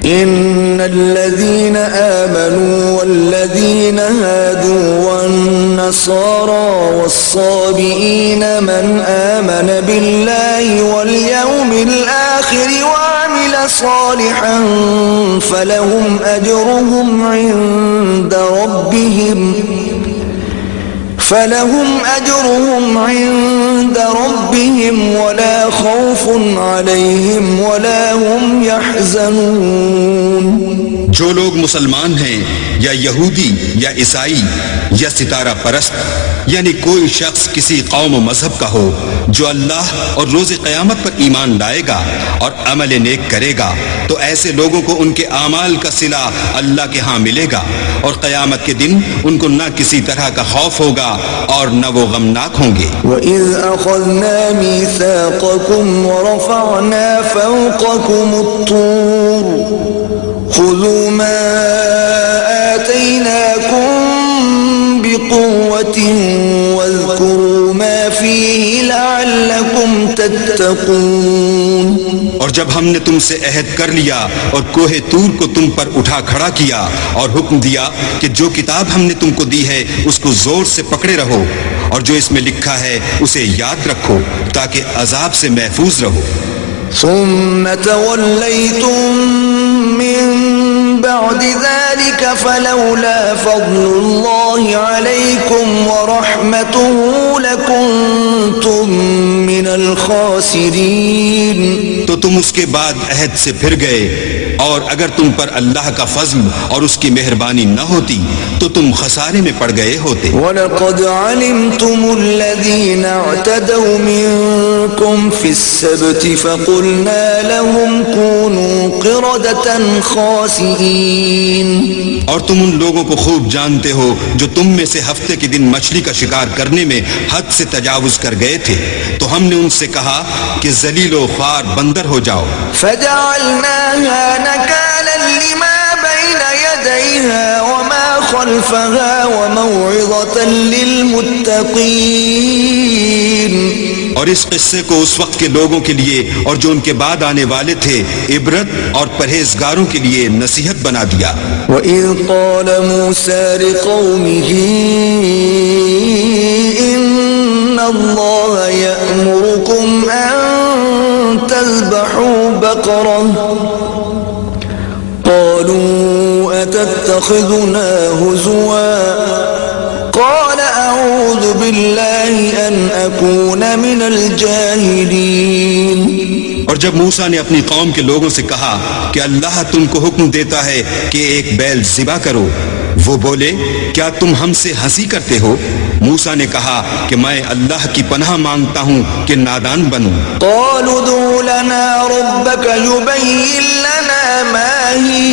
إن الذين آمنوا والذين هادوا والنصارى والصابئين من آمن بالله واليوم الآخر وعمل صالحا فلهم أجرهم عند ربهم ولا خوف عليهم ولا هم يحزنون۔ جو لوگ مسلمان ہیں یا یہودی یا عیسائی یا ستارہ پرست، یعنی کوئی شخص کسی قوم و مذہب کا ہو جو اللہ اور روز قیامت پر ایمان لائے گا اور عمل نیک کرے گا، تو ایسے لوگوں کو ان کے اعمال کا صلہ اللہ کے ہاں ملے گا، اور قیامت کے دن ان کو نہ کسی طرح کا خوف ہوگا اور نہ وہ غمناک ہوں گے۔ وَإِذْ أَخَذْنَا مِيثَاقَكُمْ وَرَفَعْنَا فَوْقَكُمُ الطُّورَ خُذُوا مَا آتَيْنَاكُمْ بِقُوَّةٍ وَاذْكُرُوا مَا فِيهِ لَعَلَّكُمْ تَتَّقُونَ۔ اور جب ہم نے تم سے عہد کر لیا اور کوہ طور کو تم پر اٹھا کھڑا کیا اور حکم دیا کہ جو کتاب ہم نے تم کو دی ہے اس کو زور سے پکڑے رہو، اور جو اس میں لکھا ہے اسے یاد رکھو تاکہ عذاب سے محفوظ رہو۔ ثم توليتم من بعد ذلك فلولا فضل الله عليكم ورحمته لكنتم من الخاسرين۔ تو تم اس کے بعد عہد سے پھر گئے، اور اگر تم پر اللہ کا فضل اور اس کی مہربانی نہ ہوتی تو تم خسارے میں پڑ گئے ہوتے۔ وَلَقَدْ عَلِمْتُمُ الَّذِينَ اعْتَدَوْا مِنكُمْ فِي السَّبْتِ فَقُلْنَا لَهُمْ كُونُوا قِرَدَةً خَاسِئِينَ۔ اور تم ان لوگوں کو خوب جانتے ہو جو تم میں سے ہفتے کے دن مچھلی کا شکار کرنے میں حد سے تجاوز کر گئے تھے، تو ہم نے ان سے کہا کہ ذلیل و خوار بندر ہو جاؤ۔ فَجَعَلْنَاهَا نَكَالًا لِمَا بَيْنَ يَدَيْهَا وَمَا خَلْفَهَا وَمَوْعِظَةً لِلْمُتَّقِينَ۔ اور اس قصے کو اس وقت کے لوگوں کے لیے اور جو ان کے بعد آنے والے تھے عبرت اور پرہیزگاروں کے لیے نصیحت بنا دیا۔ وَإِذْ قَالَ مُوسَىٰ لِقَوْمِهِ إِنَّ اللَّهَ يَأْمُرُكُمْ أَن تَذْبَحُوا بَقَرَةً قَالُوا أَتَتَّخِذُنَا هُزُوًا قَالَ أَعُوذُ بِاللَّهِ أَنْ أَكُونَ مِنَ الْجَاهِلِينَ۔ اور جب موسیٰ نے اپنی قوم کے لوگوں سے کہا کہ اللہ تم کو حکم دیتا ہے کہ ایک بیل ذبح کرو، وہ بولے کیا تم ہم سے ہنسی کرتے ہو؟ موسیٰ نے کہا کہ میں اللہ کی پناہ مانگتا ہوں کہ نادان بنوں۔ قالوا ادع لنا ربك يبين لنا ما هي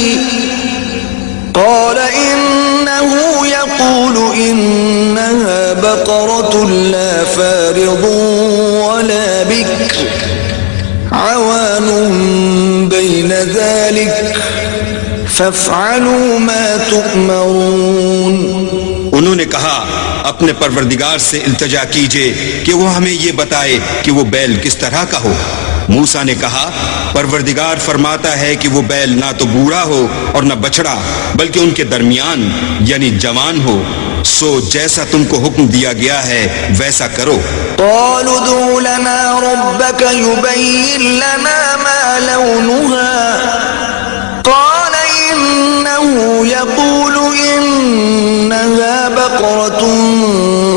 قال إنه يقول إنها بقرة لا فارض ولا بكر عوان بين ذلك فافعلوا ما تؤمرون۔ انہوں نے کہا اپنے پروردگار سے التجا کیجئے کہ وہ ہمیں یہ بتائے کہ وہ بیل کس طرح کا ہو۔ موسیٰ نے کہا پروردگار فرماتا ہے کہ وہ بیل نہ تو بوڑھا ہو اور نہ بچڑا بلکہ ان کے درمیان یعنی جوان ہو، سو جیسا تم کو حکم دیا گیا ہے ویسا کرو۔ قالوا ادع لنا ربك يبين لنا ما لونها قال إنه يقول إنها بقرة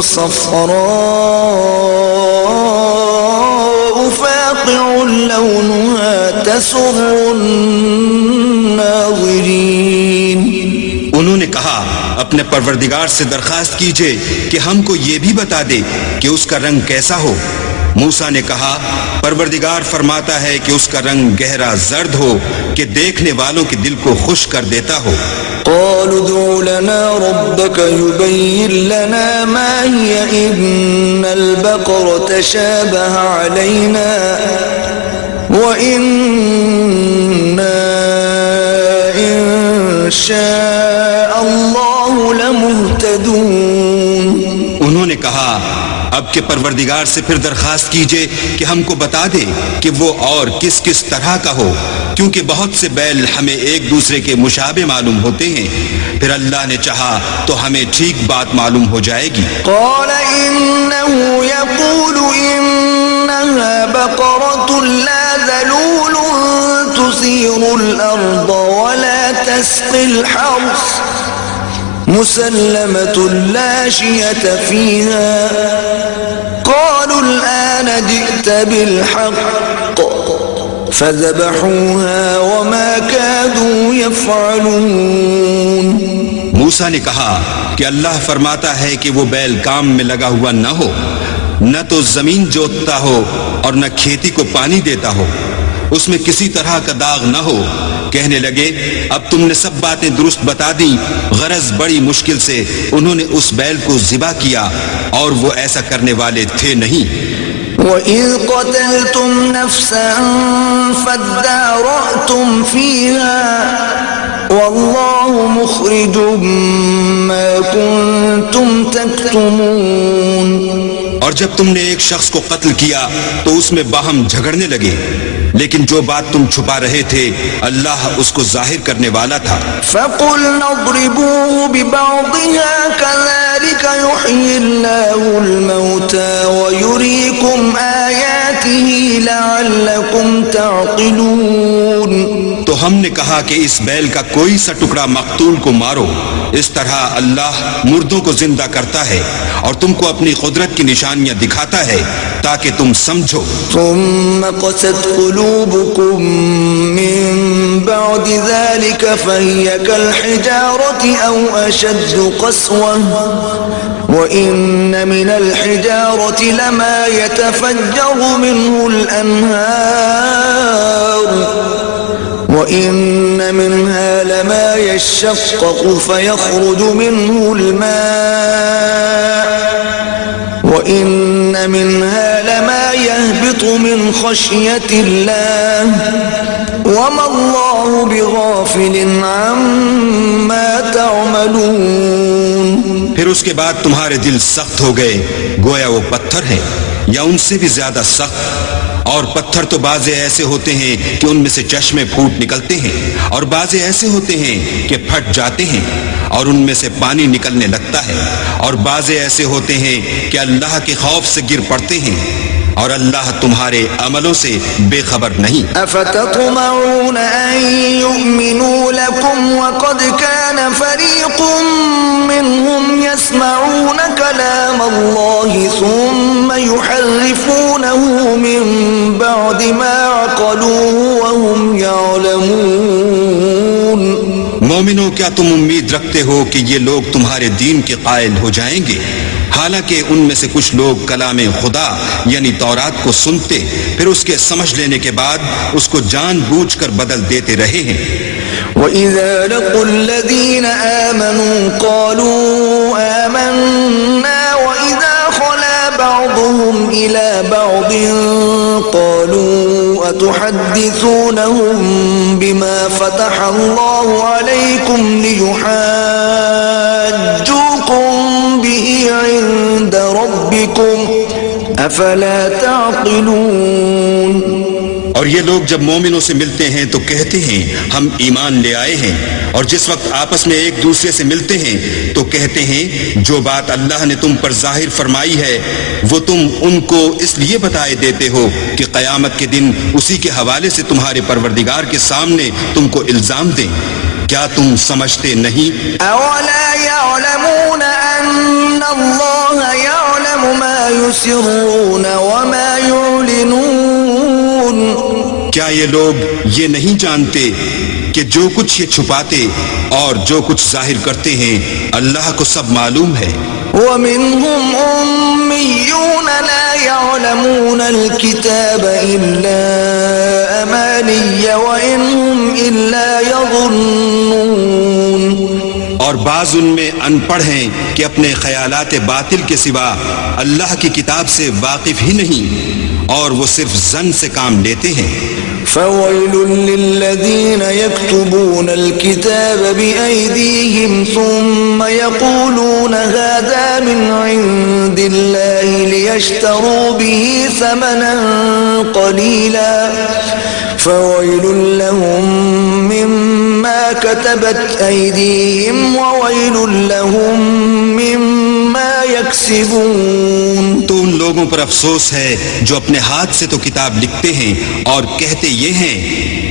صفراء تسر الناظرین. انہوں نے کہا اپنے پروردگار سے درخواست کیجئے کہ ہم کو یہ بھی بتا دے کہ اس کا رنگ کیسا ہو. موسیٰ نے کہا پروردگار فرماتا ہے کہ اس کا رنگ گہرا زرد ہو کہ دیکھنے والوں کے دل کو خوش کر دیتا ہو. قالوا ادع لنا ربك يبين لنا ما هي إن البقرة تشابه علينا وإنا إن شاء الله لمهتدون. انہوں نے کہا اب کے پروردگار سے پھر درخواست کیجئے کہ ہم کو بتا دے کہ وہ اور کس کس طرح کا ہو، کیونکہ بہت سے بیل ہمیں ایک دوسرے کے مشابہ معلوم ہوتے ہیں، پھر اللہ نے چاہا تو ہمیں ٹھیک بات معلوم ہو جائے گی. قال إنه يقول إنها بقرة لا ذلول تثير الأرض ولا تسقي الحرث مسلمة لا شية فيها. قالوا الآن جئت بالحق فذبحوها وما كادوا يفعلون. موسیٰ نے کہا کہ اللہ فرماتا ہے کہ وہ بیل کام میں لگا ہوا نہ ہو، نہ تو زمین جوتتا ہو اور نہ کھیتی کو پانی دیتا ہو، اس میں کسی طرح کا داغ نہ ہو. کہنے لگے اب تم نے سب باتیں درست بتا دیں، غرض بڑی مشکل سے انہوں نے اس بیل کو ذبح کیا اور وہ ایسا کرنے والے تھے نہیں. وَإِذْ قَتَلْتُمْ نَفْسًا فَادَّارَأْتُمْ فِيهَا وَاللَّهُ مُخْرِجٌ مَا كُنْتُمْ تَكْتُمُونَ. اور جب تم نے ایک شخص کو قتل کیا تو اس میں باہم جھگڑنے لگے، لیکن جو بات تم چھپا رہے تھے اللہ اس کو ظاہر کرنے والا تھا. فَقُلْنَا اضْرِبُوهُ بِبَعْضِهَا كَذَلِكَ يُحْيِي اللَّهُ الْمَوْتَى وَيُرِيكُمْ آيَاتِهِ لَعَلَّكُمْ تَعْقِلُونَ. تو ہم نے کہا کہ اس بیل کا کوئی سا ٹکڑا مقتول کو مارو، اس طرح اللہ مردوں کو زندہ کرتا ہے اور تم کو اپنی قدرت کی نشانیاں دکھاتا ہے تاکہ تم سمجھو. ثم قست قلوبكم من بعد ذلك فهي كالحجارة أو أشد قسوة وإن من الحجارة لما يتفجر منه الأنهار وإن منها لما يشقق فيخرج منه الماء وإن منها لما يهبط من خشية الله وما الله بغافل عما تعملون. پھر اس کے بعد تمہارے دل سخت ہو گئے گویا وہ پتھر ہیں یا ان سے بھی زیادہ سخت، اور پتھر تو بعضے ایسے ہوتے ہیں کہ ان میں سے چشمے پھوٹ نکلتے ہیں اور بعضے ایسے ہوتے ہیں کہ پھٹ جاتے ہیں اور ان میں سے پانی نکلنے لگتا ہے، اور بعضے ایسے ہوتے ہیں کہ اللہ کے خوف سے گر پڑتے ہیں اور اللہ تمہارے عملوں سے بے خبر نہیں. افتطمعون ان يؤمنوا لكم وقد كان فريق منهم يسمعون كلام الله ثم يحرفونه من بعد ما عقلوه وهم يعلمون. مومنوں کیا تم امید رکھتے ہو کہ یہ لوگ تمہارے دین کے قائل ہو جائیں گے، حالانکہ ان میں سے کچھ لوگ کلام خدا یعنی تورات کو سنتے پھر اس کے سمجھ لینے کے بعد اس کو جان بوجھ کر بدل دیتے رہے ہیں. وَإِذَا لَقُوا الَّذِينَ آمَنُوا قَالُوا آمَنَّا وَإِذَا خَلَا بَعْضُهُمْ إِلَى بَعْضٍ قَالُوا أَتُحَدِّثُونَهُمْ بِمَا فَتَحَ اللَّهُ عَلَيْكُمْ لِيُحَاجُّوكُمْ بِهِ عِندَ رَبِّكُمْ أَفَلَا تَعْقِلُونَ. اور یہ لوگ جب مومنوں سے ملتے ہیں تو کہتے ہیں ہم ایمان لے آئے ہیں، اور جس وقت آپس میں ایک دوسرے سے ملتے ہیں تو کہتے ہیں جو بات اللہ نے تم پر ظاہر فرمائی ہے وہ تم ان کو اس لیے بتائے دیتے ہو کہ قیامت کے دن اسی کے حوالے سے تمہارے پروردگار کے سامنے تم کو الزام دیں. کیا تم سمجھتے نہیں؟ اولا يعلمون ان اللہ يعلم ما يسرون وما يعلنون. کیا یہ لوگ یہ نہیں جانتے کہ جو کچھ یہ چھپاتے اور جو کچھ ظاہر کرتے ہیں اللہ کو سب معلوم ہے؟ ومنهم أميون لا يعلمون الكتاب إلا أماني وإن هم إلا يظنون، اور بعض ان میں ان پڑھ ہیں کہ اپنے خیالات باطل کے سوا اللہ کی کتاب سے واقف ہی نہیں، اور وہ صرف ظن سے کام لیتے ہیں۔ فويل للذين يكتبون الكتاب بأيديهم ثم يقولون هذا من عند الله ليشتروا به ثمنا قليلا فويل لهم مما كتبت أيديهم وويل لهم مما يكسبون۔ تو ان لوگوں پر افسوس ہے جو اپنے ہاتھ سے تو کتاب لکھتے ہیں اور کہتے یہ ہیں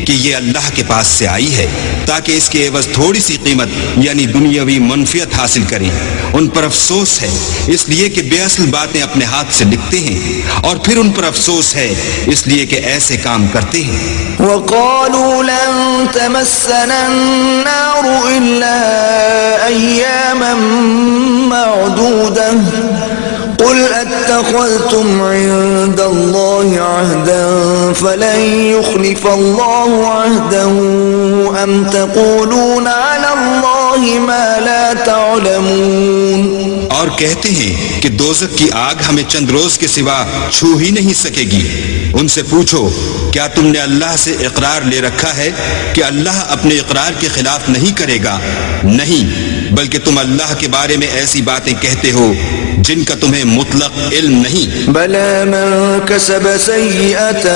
کہ یہ اللہ کے پاس سے آئی ہے تاکہ اس کے عوض تھوڑی سی قیمت یعنی دنیاوی منفعت حاصل کریں۔ ان پر افسوس ہے اس لیے کہ بے اصل باتیں اپنے ہاتھ سے لکھتے ہیں، اور پھر ان پر افسوس ہے اس لیے کہ ایسے کام کرتے ہیں۔ وقالوا لن تمسنا النار إلا أياما معدودة قل اتخذتم عند الله عهدا فلن يخلف الله عهده أم تقولون على الله ما لا تعلمون۔ اور کہتے ہیں کہ دوزخ کی آگ ہمیں چند روز کے سوا چھو ہی نہیں سکے گی۔ ان سے پوچھو کیا تم نے اللہ سے اقرار لے رکھا ہے کہ اللہ اپنے اقرار کے خلاف نہیں کرے گا؟ نہیں، بلکہ تم اللہ کے بارے میں ایسی باتیں کہتے ہو جن کا تمہیں مطلق علم نہیں۔ بلى من كسب سيئة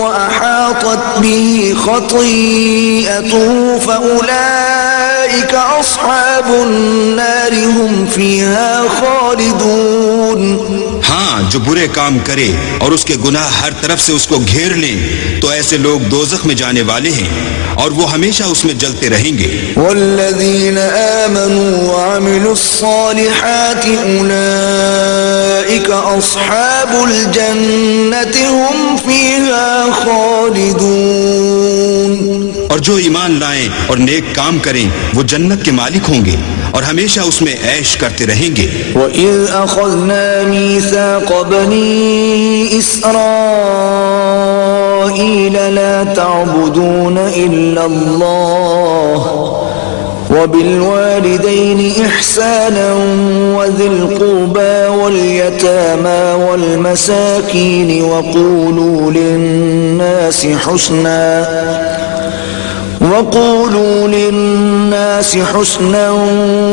وأحاطت به خطيئته فأولئك أصحاب النار هم فيها خالدون۔ ہاں، جو برے کام کرے اور اس کے گناہ ہر طرف سے اس کو گھیر لیں تو ایسے لوگ دوزخ میں جانے والے ہیں اور وہ ہمیشہ اس میں جلتے رہیں گے۔ والذین آمنوا وعملوا الصالحات اولئک اصحاب الجنة هم فیہا خالدون۔ اور جو ایمان لائیں اور نیک کام کریں وہ جنت کے مالک ہوں گے اور ہمیشہ اس میں عیش کرتے رہیں گے۔ وَإِذْ أَخَذْنَا مِيثَاقَ بَنِي إِسْرَائِيلَ لَا تَعْبُدُونَ إِلَّا اللَّهَ وَبِالْوَالِدَيْنِ إِحْسَانًا وَذِي الْقُرْبَى وَالْيَتَامَى وَالْمَسَاكِينِ وَقُولُوا لِلنَّاسِ حُسْنًا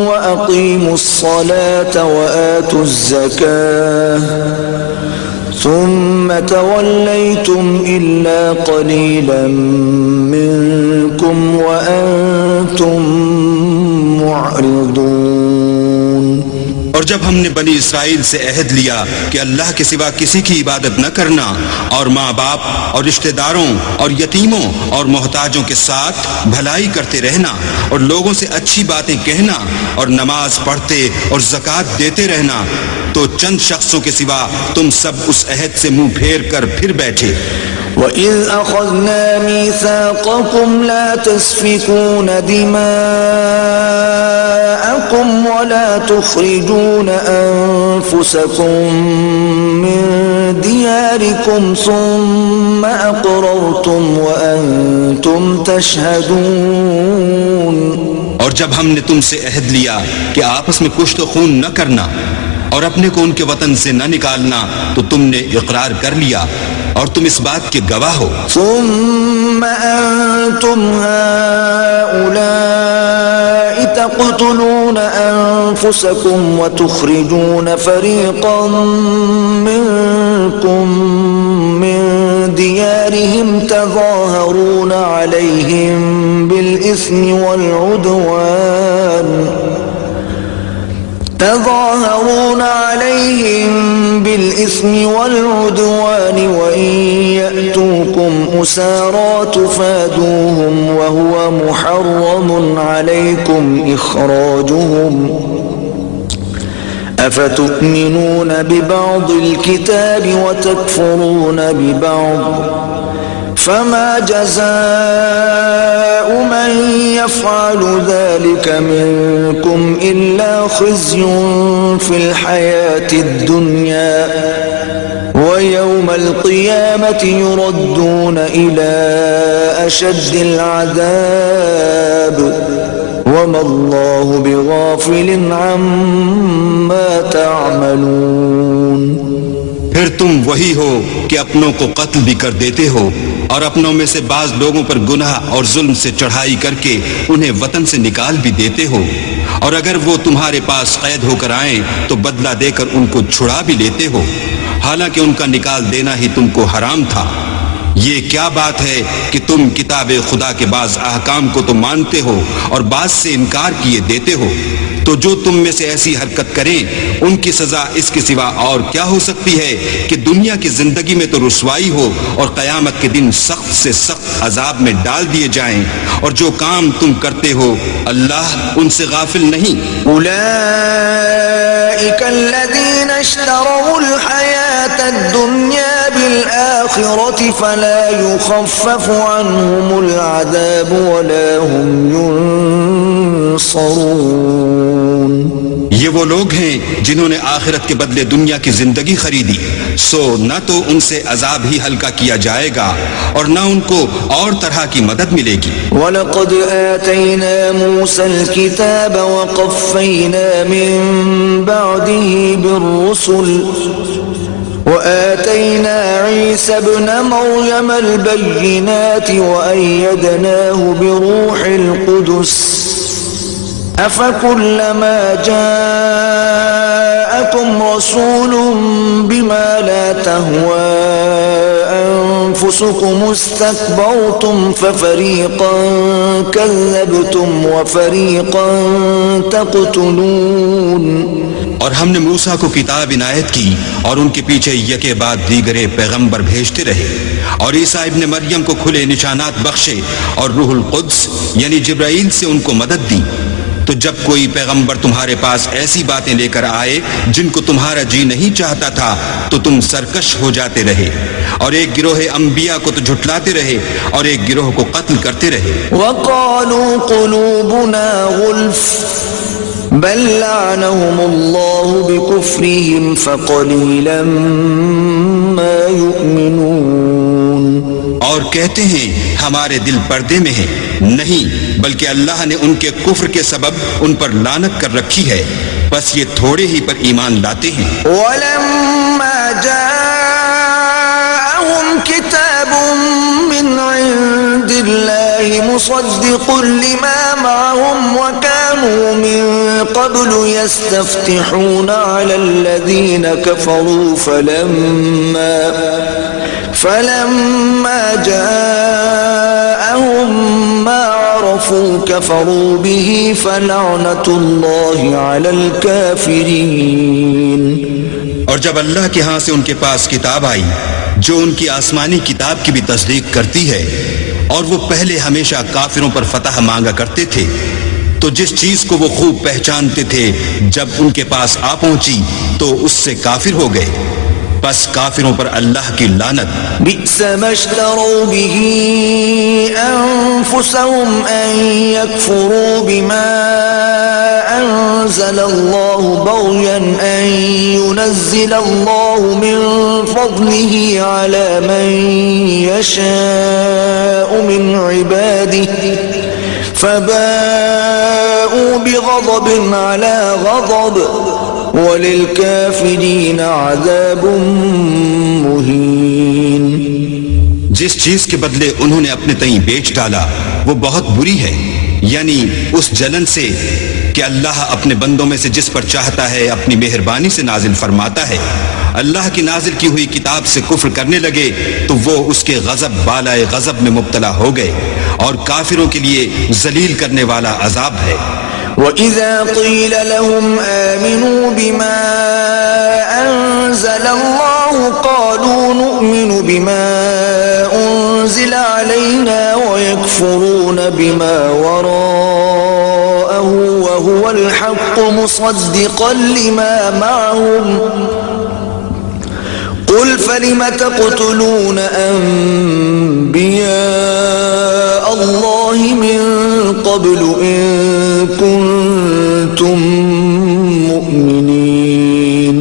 وَأَقِيمُوا الصَّلَاةَ وَآتُوا الزَّكَاةَ ثُمَّ تَوَلَّيْتُمْ إِلَّا قَلِيلًا مِّنكُمْ وَأَنتُم معرضون۔ اور جب ہم نے بنی اسرائیل سے عہد لیا کہ اللہ کے سوا کسی کی عبادت نہ کرنا اور ماں باپ اور رشتہ داروں اور یتیموں اور محتاجوں کے ساتھ بھلائی کرتے رہنا اور لوگوں سے اچھی باتیں کہنا اور نماز پڑھتے اور زکوٰۃ دیتے رہنا، تو چند شخصوں کے سوا تم سب اس عہد سے منہ پھیر کر پھر بیٹھے۔ وَإِذْ أَخَذْنَا مِيثَاقَكُمْ لَا تَسْفِكُونَ دِمَاءَكُمْ وَلَا تُخْرِجُونَ أَنفُسَكُمْ مِنْ دِيَارِكُمْ ثُمَّ أَقْرَرْتُمْ وَأَنْتُمْ تَشْهَدُونَ۔ اور جب ہم نے تم سے عہد لیا کہ آپس میں کشت و خون نہ کرنا اور اپنے کو ان کے وطن سے نہ نکالنا، تو تم نے اقرار کر لیا اور تم اس بات کے گواہ ہو۔ ثم أنتم هؤلاء تقتلون أنفسكم وتخرجون فريقا منكم من ديارهم تظاهرون عليهم بالإثم والعدوان وإن يأتوكم أسارى تفادوهم وهو محرم عليكم إخراجهم أفتؤمنون ببعض الكتاب وتكفرون ببعض فما جزاء من يفعل ذلك منكم إلا خزي في الحياة الدنيا ويوم القيامة يردون إلى أشد العذاب وما الله بغافل عما تعملون. پھر تم وہی ہو کہ اپنوں کو قتل بھی کر دیتے ہو اور اپنوں میں سے بعض لوگوں پر گناہ اور ظلم سے چڑھائی کر کے انہیں وطن سے نکال بھی دیتے ہو، اور اگر وہ تمہارے پاس قید ہو کر آئیں تو بدلہ دے کر ان کو چھڑا بھی لیتے ہو، حالانکہ ان کا نکال دینا ہی تم کو حرام تھا. یہ کیا بات ہے کہ تم کتاب خدا کے بعض احکام کو تو مانتے ہو اور بعض سے انکار کیے دیتے ہو؟ تو جو تم میں سے ایسی حرکت کریں ان کی سزا اس کے سوا اور کیا ہو سکتی ہے کہ دنیا کی زندگی میں تو رسوائی ہو اور قیامت کے دن سخت سے سخت عذاب میں ڈال دیے جائیں، اور جو کام تم کرتے ہو اللہ ان سے غافل نہیں. أولئك الذين اشتروا الحياة الدنيا بالآخرة فلا يخفف عنهم العذاب ولا هم ينصرون. یہ وہ لوگ ہیں جنہوں نے آخرت کے بدلے دنیا کی زندگی خریدی، سو نہ تو ان سے عذاب ہی ہلکا کیا جائے گا اور نہ ان کو اور طرح کی مدد ملے گی. وَلَقَدْ آتَيْنَا مُوسَى الْكِتَابَ وَقَفَّيْنَا مِن بَعْدِهِ بِالرُّسُلِ وَآتَيْنَا عِيسَى ابْنَ مَرْيَمَ الْبَيِّنَاتِ وَأَيَّدْنَاهُ بِرُوحِ الْقُدُسِ أَفَكُلَّمَا جَاءَكُمْ رَسُولٌ بِمَا لَا تَهْوَى أَنفُسُكُمُ اسْتَكْبَرْتُمْ فَفَرِيقًا كَذَّبْتُمْ وَفَرِيقًا تَقْتُلُونَ. اور ہم نے موسیٰ کو کتاب عنایت کی اور ان کے پیچھے یکے بعد دیگرے پیغمبر بھیجتے رہے، اور عیسیٰ ابن مریم کو کھلے نشانات بخشے اور روح القدس یعنی جبرائیل سے ان کو مدد دی. تو جب کوئی پیغمبر تمہارے پاس ایسی باتیں لے کر آئے جن کو تمہارا جی نہیں چاہتا تھا تو تم سرکش ہو جاتے رہے، اور ایک گروہ انبیاء کو تو جھٹلاتے رہے اور ایک گروہ کو قتل کرتے رہے. وَقَالُوا قُلُوبُنَا غُلْفٌ بَلْ لَعَنَهُمُ اللَّهُ بِكُفْرِهِمْ فَقَلِيلًا مَا يُؤْمِنُونَ. اور کہتے ہیں ہمارے دل پردے میں ہیں، نہیں بلکہ اللہ نے ان کے کفر کے سبب ان پر لعنت کر رکھی ہے، بس یہ تھوڑے ہی پر ایمان لاتے ہیں. وَلَمَّا جَاءَهُمْ كِتَابٌ مِّنْ عِندِ اللَّهِ مُصَدِّقٌ لِمَا مَعَهُمْ وَكَانُوا مِن قَبْلُ يَسْتَفْتِحُونَ عَلَى الَّذِينَ كَفَرُوا فَلَمَّا جَاءَهُم مَّا عَرَفُوا كَفَرُوا بِهِ فَلَعْنَةُ اللَّهِ عَلَى الْكَافِرِينَ. اور جب اللہ کے ہاں سے ان کے پاس کتاب آئی جو ان کی آسمانی کتاب کی بھی تصدیق کرتی ہے، اور وہ پہلے ہمیشہ کافروں پر فتح مانگا کرتے تھے، تو جس چیز کو وہ خوب پہچانتے تھے جب ان کے پاس آ پہنچی تو اس سے کافر ہو گئے، بس کافروں پر اللہ کی لعنت. بئس ما اشتروا به أنفسهم أن يكفروا بما أنزل الله بغيا أن ينزل الله من فضله على من يشاء من عباده فباءوا بغضب على غضب وَلِلْكَافِرِينَ عَذَابٌ مُّهِينٌ. جس چیز کے بدلے انہوں نے اپنے تئیں بیچ ڈالا وہ بہت بری ہے، یعنی اس جلن سے کہ اللہ اپنے بندوں میں سے جس پر چاہتا ہے اپنی مہربانی سے نازل فرماتا ہے. اللہ کی نازل کی ہوئی کتاب سے کفر کرنے لگے تو وہ اس کے غضب بالائے غضب میں مبتلا ہو گئے، اور کافروں کے لیے ذلیل کرنے والا عذاب ہے. وَإِذَا قِيلَ لَهُمْ آمِنُوا بِمَا أَنزَلَ اللَّهُ قَالُوا نُؤْمِنُ بِمَا أُنزِلَ عَلَيْنَا وَيَكْفُرُونَ بِمَا وَرَاءَهُ وَهُوَ الْحَقُّ مُصَدِّقًا لِمَا مَعَهُمْ قل فلم تقتلون أنبياء الله من قبل إن كنتم مؤمنين.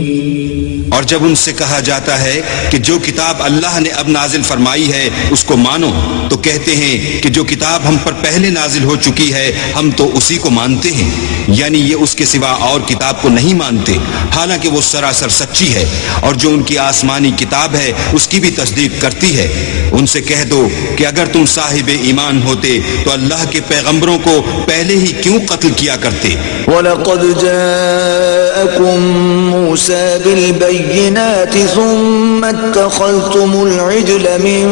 اور جب ان سے کہا جاتا ہے کہ جو کتاب اللہ نے اب نازل فرمائی ہے اس کو مانو، تو کہتے ہیں کہ جو کتاب ہم پر پہلے نازل ہو چکی ہے ہم تو اسی کو مانتے ہیں، یعنی یہ اس کے سوا اور کتاب کو نہیں مانتے، حالانکہ وہ سراسر سچی ہے، اور جو ان کی آسمانی کتاب ہے اس کی بھی تصدیق کرتی ہے. ان سے کہہ دو کہ اگر تم صاحب ایمان ہوتے تو اللہ کے پیغمبروں کو پہلے ہی کیوں قتل کیا کرتے. وَلَقَدْ جَاءَكُم مُوسَى بِالْبَيِّنَاتِ ثُمَّ اتَّخَذْتُمُ الْعِجْلَ مِن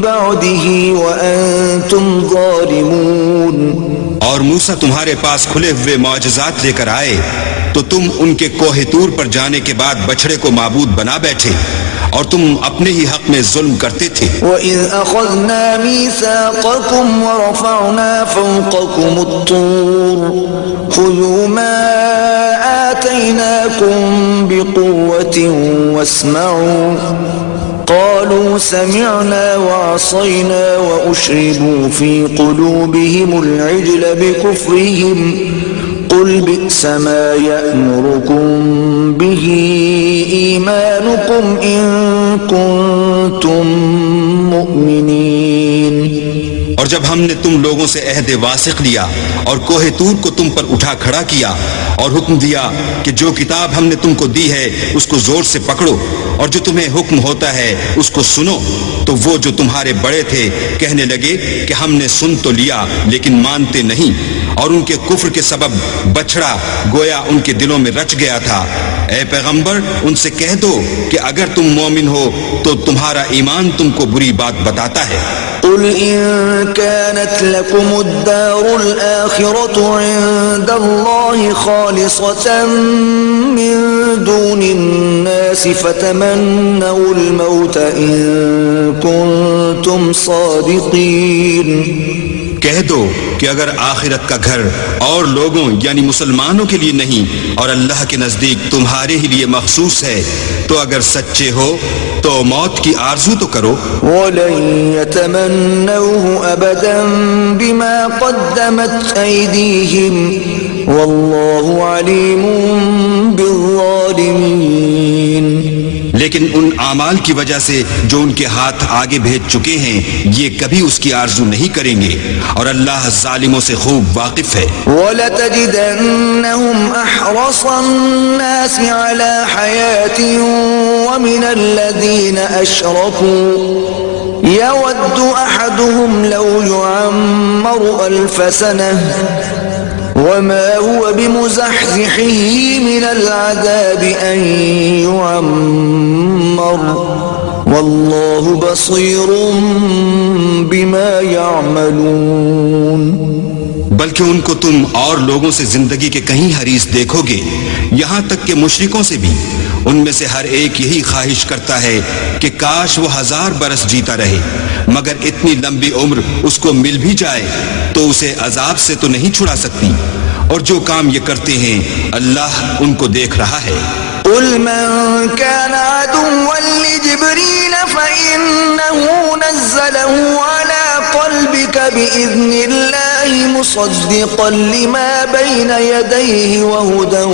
بَعْدِهِ وَأَنْتُمْ ظَالِمُونَ. اور موسیٰ تمہارے پاس کھلے ہوئے معجزات لے کر آئے تو تم ان کے کوہ طور پر جانے کے بعد بچڑے کو معبود بنا بیٹھے اور تم اپنے ہی حق میں ظلم کرتے تھے. وَإِذْ أَخَذْنَا مِيثَاقَكُمْ وَرَفَعْنَا فَوْقَكُمُ الطُّورَ خُذُوا مَا آتَيْنَاكُمْ بِقُوَّةٍ وَاسْمَعُوا قالوا سمعنا وعصينا وأشربوا في قلوبهم العجل بكفرهم قل بئس ما يأمركم به إيمانكم إن كنتم مؤمنين. اور جب ہم نے تم لوگوں سے عہد واثق لیا اور کوہ طور کو تم پر اٹھا کھڑا کیا اور حکم دیا کہ جو کتاب ہم نے تم کو دی ہے اس کو زور سے پکڑو اور جو تمہیں حکم ہوتا ہے اس کو سنو، تو وہ جو تمہارے بڑے تھے کہنے لگے کہ ہم نے سن تو لیا لیکن مانتے نہیں، اور ان کے کفر کے سبب بچڑا گویا ان کے دلوں میں رچ گیا تھا. اے پیغمبر ان سے کہہ دو کہ اگر تم مومن ہو تو تمہارا ایمان تم کو بری بات بتاتا ہے. قل إن كانت لكم الدار الآخرة عند الله خالصة من دون الناس فتمنوا الموت إن كنتم صادقين. کہہ دو کہ اگر آخرت کا گھر اور لوگوں یعنی مسلمانوں کے لیے نہیں اور اللہ کے نزدیک تمہارے ہی لیے مخصوص ہے تو اگر سچے ہو تو موت کی آرزو تو کرو. وَلَن يَتَمَنَّوْهُ أَبَدًا بِمَا قَدَّمَتْ أَيْدِيهِمْ وَاللَّهُ عَلِيمٌ بِالظَّالِمِينَ. لیکن ان اعمال کی وجہ سے جو ان کے ہاتھ آگے بھیج چکے ہیں یہ کبھی اس کی آرزو نہیں کریں گے اور اللہ ظالموں سے خوب واقف ہے. وَلَتَجِدَنَّهُمْ أَحْرَصَ النَّاسِ عَلَى حَيَاةٍ وَمِنَ الَّذِينَ أَشْرَكُوا يَوَدُّ أَحَدُهُمْ لَوْ يُعَمَّرُ أَلْفَ سَنَةٍ وما هو بمزحزحه من العذاب أن يعمر والله بصير بما يعملون. بلکہ ان کو تم اور لوگوں سے زندگی کے کہیں حریص دیکھو گے، یہاں تک کہ مشرکوں سے بھی. ان میں سے ہر ایک یہی خواہش کرتا ہے کہ کاش وہ 1000 برس جیتا رہے، مگر اتنی لمبی عمر اس کو مل بھی جائے تو اسے عذاب سے تو نہیں چھڑا سکتی، اور جو کام یہ کرتے ہیں اللہ ان کو دیکھ رہا ہے. قل من كان عدوا لجبريل فإنه نزله على قلبك بإذن الله مصدقا لما بين يديه وهدى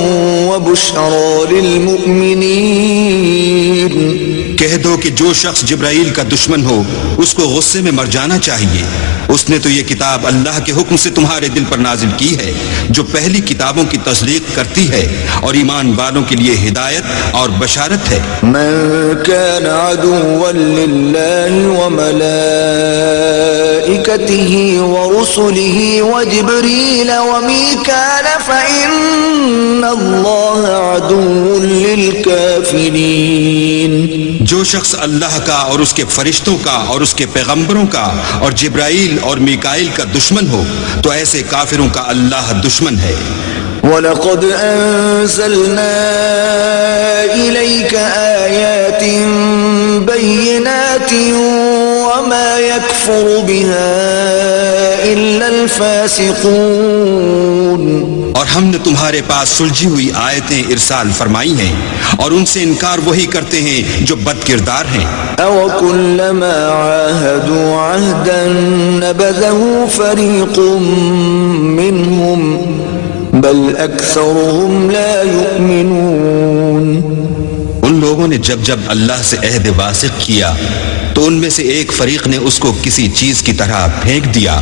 وبشرى للمؤمنين. کہہ دو کہ جو شخص جبرائیل کا دشمن ہو اس کو غصے میں مر جانا چاہیے. اس نے تو یہ کتاب اللہ کے حکم سے تمہارے دل پر نازل کی ہے جو پہلی کتابوں کی تصدیق کرتی ہے اور ایمان والوں کے لیے ہدایت اور بشارت ہے. من كان عدوا لله وملائكته ورسله وجبريل وميكال فإن الله عدو للكافرين. جو شخص اللہ کا اور اس کے فرشتوں کا اور اس کے پیغمبروں کا اور جبرائیل اور میکائیل کا دشمن ہو تو ایسے کافروں کا اللہ دشمن ہے. وَلَقَدْ أَنزَلْنَا إِلَيْكَ آيَاتٍ بَيِّنَاتٍ وَمَا يَكْفُرُ بِهَا إِلَّا الْفَاسِقُونَ. اور ہم نے تمہارے پاس سلجھی ہوئی آیتیں ارسال فرمائی ہیں اور ان سے انکار وہی کرتے ہیں جو بد کردار ہیں۔ أَوَكُلَّمَا عَاهَدُوا عَهْدًا نَبَذَهُ فَرِيقٌ مِّنْهُمْ بَلْ أَكْثَرُهُمْ لَا يُؤْمِنُونَ۔ ان لوگوں نے جب جب اللہ سے عہد واثق کیا تو ان میں سے ایک فریق نے اس کو کسی چیز کی طرح پھینک دیا،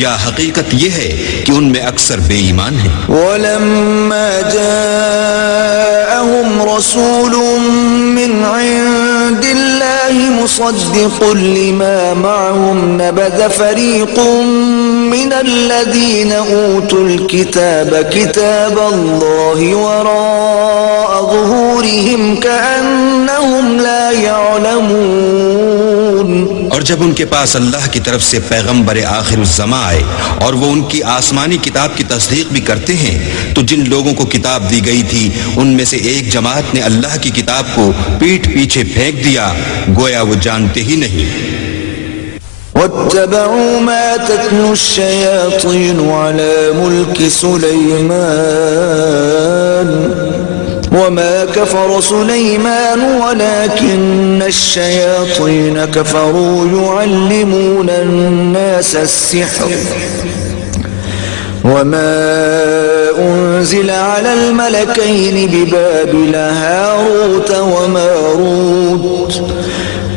یا حقیقت یہ ہے کہ ان میں اکثر بے ایمان ہیں۔ وَلَمَّا جَاءَهُمْ رَسُولٌ مِّنْ عِندِ اللَّهِ مُصَدِّقٌ لِّمَا مَعَهُمْ نَبَذَ فَرِيقٌ مِّنَ الَّذِينَ أُوتُوا الْكِتَابَ كِتَابَ اللَّهِ وَرَاءَ ظُهُورِهِمْ كَأَنَّهُمْ لَا يَعْلَمُونَ۔ اور جب ان کے پاس اللہ کی طرف سے پیغمبر آخر الزماں آئے اور وہ ان کی آسمانی کتاب کی تصدیق بھی کرتے ہیں تو جن لوگوں کو کتاب دی گئی تھی ان میں سے ایک جماعت نے اللہ کی کتاب کو پیٹھ پیچھے پھینک دیا، گویا وہ جانتے ہی نہیں۔ وَاتَّبَعُوا مَا تَتْلُو الشَّيَاطِينُ عَلَى مُلْكِ سُلَيْمَانَ وَمَا كَفَرَ سُلَيْمَانُ وَلَكِنَّ الشَّيَاطِينَ كَفَرُوا يُعَلِّمُونَ النَّاسَ السِّحْرَ وَمَا أُنزِلَ عَلَى الْمَلَكَيْنِ بِبَابِلَ هَارُوتَ وَمَارُوتَ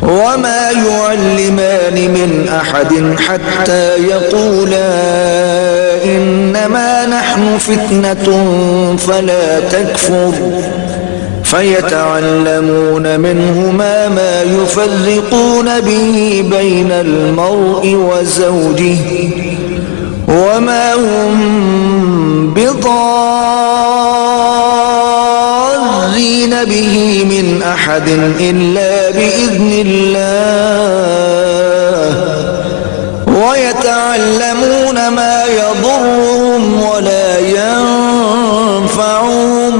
وَمَا يُعَلِّمَانِ مِنْ أَحَدٍ حَتَّى يَقُولَا إِنَّمَا نَحْنُ فِتْنَةٌ فَلَا تَكْفُرْ فَيَتَعَلَّمُونَ مِنْهُمَا مَا يُفَرِّقُونَ بِهِ بَيْنَ الْمَرْءِ وَزَوْجِهِ وَمَا هُمْ بِضَارِّينَ بِهِ مِنْ أَحَدٍ إِلَّا بِإِذْنِ اللَّهِ وَيَتَعَلَّمُونَ مَا يَضُرُّهُمْ وَلَا يَنفَعُهُمْ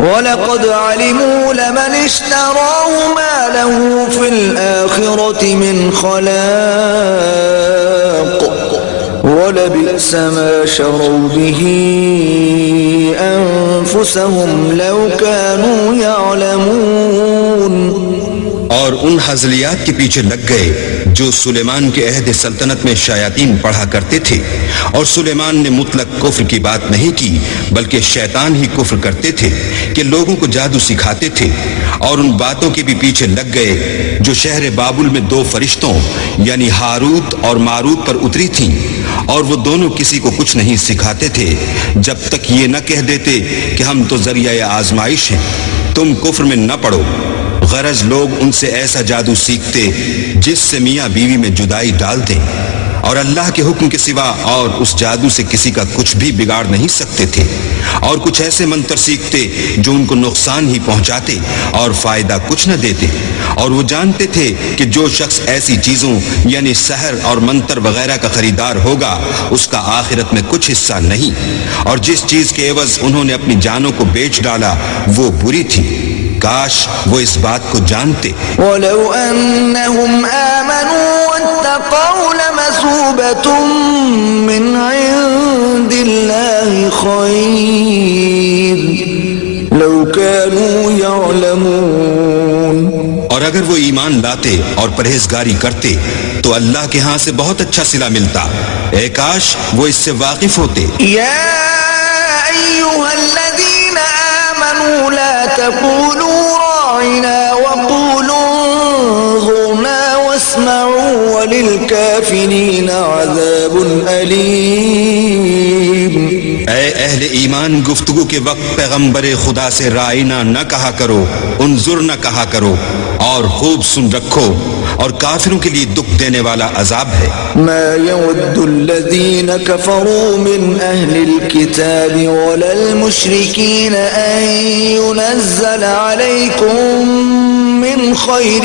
وَلَقَدْ عَلِمُوا لَمَنِ اشْتَرَاهُ مَا لَهُ فِي الْآخِرَةِ مِنْ خَلَاقٍ وَلَبِئْسَ مَا شَرَوْا بِهِ أَنفُسَهُمْ لَوْ كَانُوا يَعْلَمُونَ۔ اور ان حزلیات کے پیچھے لگ گئے جو سلیمان کے عہد سلطنت میں شیاطین پڑھا کرتے تھے، اور سلیمان نے مطلق کفر کی بات نہیں کی بلکہ شیطان ہی کفر کرتے تھے کہ لوگوں کو جادو سکھاتے تھے، اور ان باتوں کے بھی پیچھے لگ گئے جو شہر بابل میں دو فرشتوں یعنی ہاروت اور ماروت پر اتری تھیں، اور وہ دونوں کسی کو کچھ نہیں سکھاتے تھے جب تک یہ نہ کہہ دیتے کہ ہم تو ذریعہ آزمائش ہیں، تم کفر میں نہ پڑو۔ غرض لوگ ان سے ایسا جادو سیکھتے جس سے میاں بیوی میں جدائی ڈال دیں، اور اللہ کے حکم کے سوا اور اس جادو سے کسی کا کچھ بھی بگاڑ نہیں سکتے تھے، اور کچھ ایسے منتر سیکھتے جو ان کو نقصان ہی پہنچاتے اور فائدہ کچھ نہ دیتے، اور وہ جانتے تھے کہ جو شخص ایسی چیزوں یعنی سحر اور منتر وغیرہ کا خریدار ہوگا اس کا آخرت میں کچھ حصہ نہیں، اور جس چیز کے عوض انہوں نے اپنی جانوں کو بیچ ڈالا وہ بری تھی، کاش وہ اس بات کو جانتے۔ وَلَوْ أَنَّهُمْ آمَنُوا وَاتَّقَوْا لَمَثُوبَةٌ مِّنْ عِندِ اللَّهِ خَيْرٌ لَوْ كَانُوا يَعْلَمُونَ۔ اور اگر وہ ایمان لاتے اور پرہیزگاری کرتے تو اللہ کے ہاں سے بہت اچھا صلہ ملتا، اے کاش وہ اس سے واقف ہوتے۔ يا أيها الذين آمنوا لا تقولوا راعنا وقولوا انظرنا واسمعوا وللكافرين عذاب أليم۔ اے اہل ایمان، گفتگو کے وقت پیغمبر خدا سے رائنا نہ کہا کرو، انظر نہ کہا کرو، اور خوب سن رکھو، اور کافروں کے لیے دکھ دینے والا عذاب ہے۔ ما يود الذين كفروا من أهل الكتاب ولا المشركين أن ينزل عليكم من خير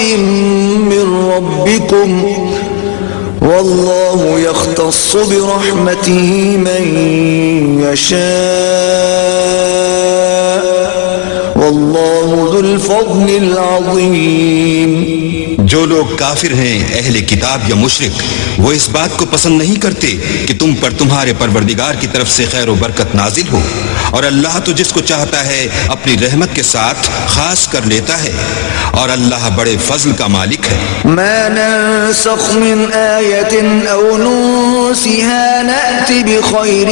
من ربكم والله يختص برحمته من يشاء والله ذو الفضل العظيم۔ جو لوگ کافر ہیں اہل کتاب یا مشرک وہ اس بات کو پسند نہیں کرتے کہ تم پر تمہارے پروردگار کی طرف سے خیر و برکت نازل ہو، اور اللہ تو جس کو چاہتا ہے اپنی رحمت کے ساتھ خاص کر لیتا ہے، اور اللہ بڑے فضل کا مالک ہے۔ ما ننسخ من آیت او ننسها نأتی بخیر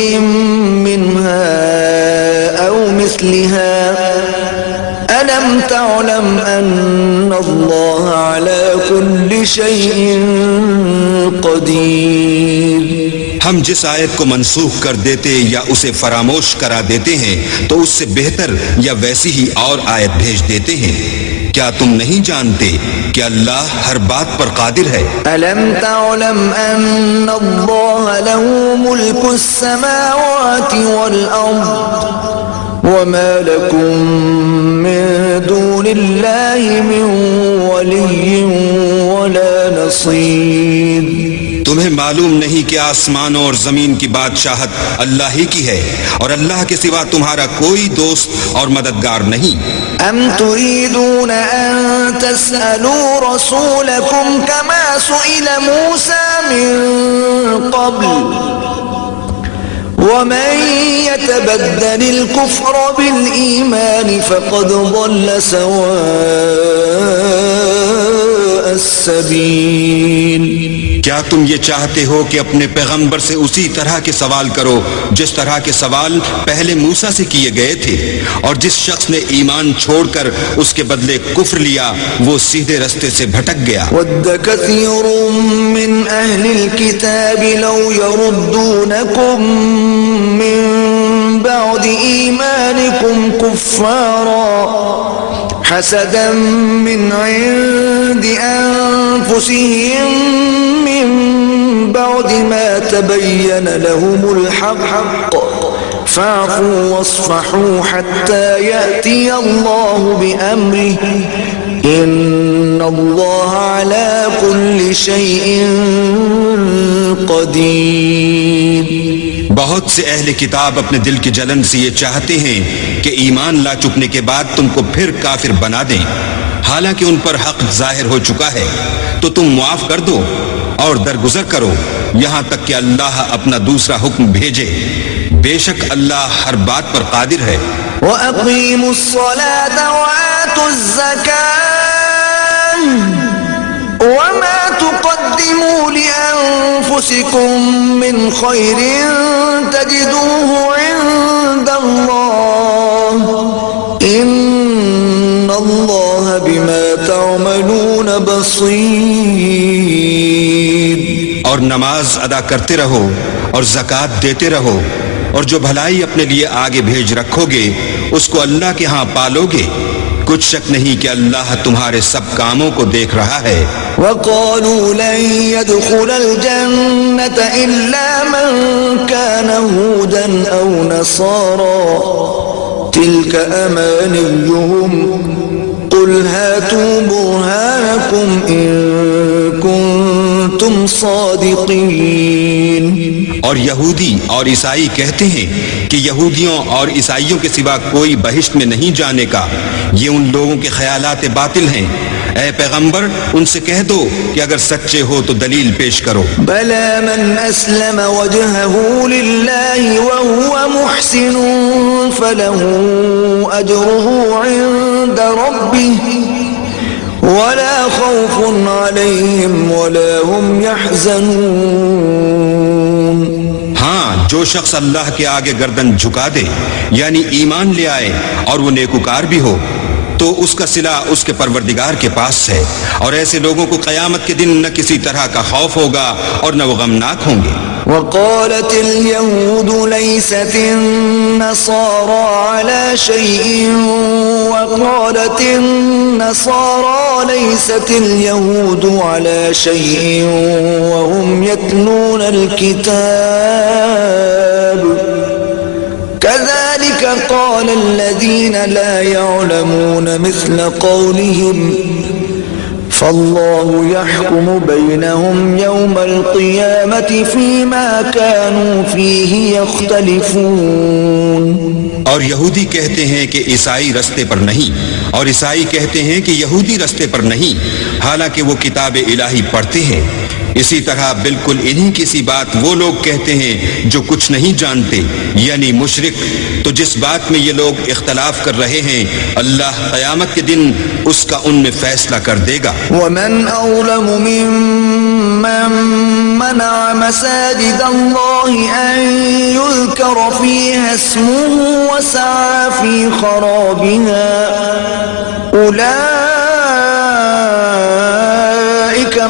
منها او مثلها ألم تعلم أن الله على كل شيء قدير۔ ہم جس آیت کو منسوخ کر دیتے یا اسے فراموش کرا دیتے ہیں تو اس سے بہتر یا ویسی ہی اور آیت بھیج دیتے ہیں۔ کیا تم نہیں جانتے کہ اللہ ہر بات پر قادر ہے؟ ألم تعلم أن الله له ملك السماوات والأرض وما لكم من دون الله من ولي ولا نصير۔ تمہیں معلوم نہیں کہ آسمانوں اور زمین کی بادشاہت اللہ ہی کی ہے اور اللہ کے سوا تمہارا کوئی دوست اور مددگار نہیں۔ ام تريدون ان تسألوا رسولكم كما سئل موسى من قبل ومن يتبدل الكفر بالإيمان فقد ضل سواء السبيل۔ کیا تم یہ چاہتے ہو کہ اپنے پیغمبر سے اسی طرح کے سوال کرو جس طرح کے سوال پہلے موسیٰ سے کیے گئے تھے، اور جس شخص نے ایمان چھوڑ کر اس کے بدلے کفر لیا وہ سیدھے رستے سے بھٹک گیا۔ وَدَّ كَثِيرٌ مِّنْ أَهْلِ الْكِتَابِ لَوْ يَرُدُّونَكُمْ مِّن بَعْدِ إِيمَانِكُمْ كُفَّارًا حَسَدًا مِّنْ عِندِ أَنفُسِهِم مِّن بَعْدِ مَا تَبَيَّنَ لَهُمُ الْحَقُّ فَاعْفُوا وَاصْفَحُوا حَتَّى يَأْتِيَ اللَّهُ بِأَمْرِهِ إِنَّ اللَّهَ عَلَى كُلِّ شَيْءٍ قَدِيرٌ۔ بہت سے اہل کتاب اپنے دل کی جلن سے یہ چاہتے ہیں کہ ایمان لا چکنے کے بعد تم کو پھر کافر بنا دیں، حالانکہ ان پر حق ظاہر ہو چکا ہے، تو تم معاف کر دو اور درگزر کرو یہاں تک کہ اللہ اپنا دوسرا حکم بھیجے۔ بے شک اللہ ہر بات پر قادر ہے۔ وَأَقِيمُوا الصَّلَاةَ وَآتُوا الزَّكَاةَ وَمَا تُقَدِّمُوا لِأَنفُسِكُم مِّنْ خَيْرٍ تَجِدُوهُ عِندَ اللَّهِ إِنَّ اللَّهَ بِمَا تَعْمَلُونَ بَصِيرٌ۔ اور نماز ادا کرتے رہو اور زکوٰۃ دیتے رہو، اور جو بھلائی اپنے لیے آگے بھیج رکھو گے اس کو اللہ کے ہاں پالو گے۔ کچھ شک نہیں کہ اللہ تمہارے سب کاموں کو دیکھ رہا ہے۔ وَقَالُوا لَن يَدْخُلَ الْجَنَّةَ إِلَّا مَن كَانَ هُودًا أَوْ نَصَارَىٰ تِلْكَ أَمَانِيُّهُمْ قُلْ هَاتُوا بُرْهَانَكُمْ إِن كُنتُمْ صَادِقِينَ۔ اور یہودی اور عیسائی کہتے ہیں کہ یہودیوں اور عیسائیوں کے سوا کوئی بہشت میں نہیں جانے کا، یہ ان لوگوں کے خیالات باطل ہیں۔ اے پیغمبر ان سے کہہ دو کہ اگر سچے ہو تو دلیل پیش کرو۔ بَلَى مَنْ أَسْلَمَ وَجْهَهُ لِلَّهِ وَهُوَ مُحْسِنٌ فَلَهُ أَجْرُهُ عِندَ رَبِّهِ وَلَا خَوْفٌ عَلَيْهِمْ وَلَا هُمْ يَحْزَنُونَ۔ ہاں، جو شخص اللہ کے آگے گردن جھکا دے یعنی ایمان لے آئے اور وہ نیکوکار بھی ہو تو اس کا صلہ اس کے پروردگار کے پاس ہے، اور ایسے لوگوں کو قیامت کے دن نہ کسی طرح کا خوف ہوگا اور نہ وہ غمناک ہوں گے۔ وقالت اليهود ليست النصارى على شيء وقالت النصارى ليست اليهود على شيء وهم يتلون الكتاب كذلك قال الذين لا يعلمون مثل قولهم فالله يحكم بينهم يوم القيامة فيما كانوا فيه يختلفون. اور یہودی کہتے ہیں کہ عیسائی رستے پر نہیں، اور عیسائی کہتے ہیں کہ یہودی رستے پر نہیں، حالانکہ وہ کتاب الہی پڑھتے ہیں. اسی طرح بالکل انہی کسی بات وہ لوگ کہتے ہیں جو کچھ نہیں جانتے، یعنی مشرک. تو جس بات میں یہ لوگ اختلاف کر رہے ہیں اللہ قیامت کے دن اس کا ان میں فیصلہ کر دے گا. ومن أظلم ممن منع مساجد الله أن يذكر فيها اسمه وسعى في خرابها أولئك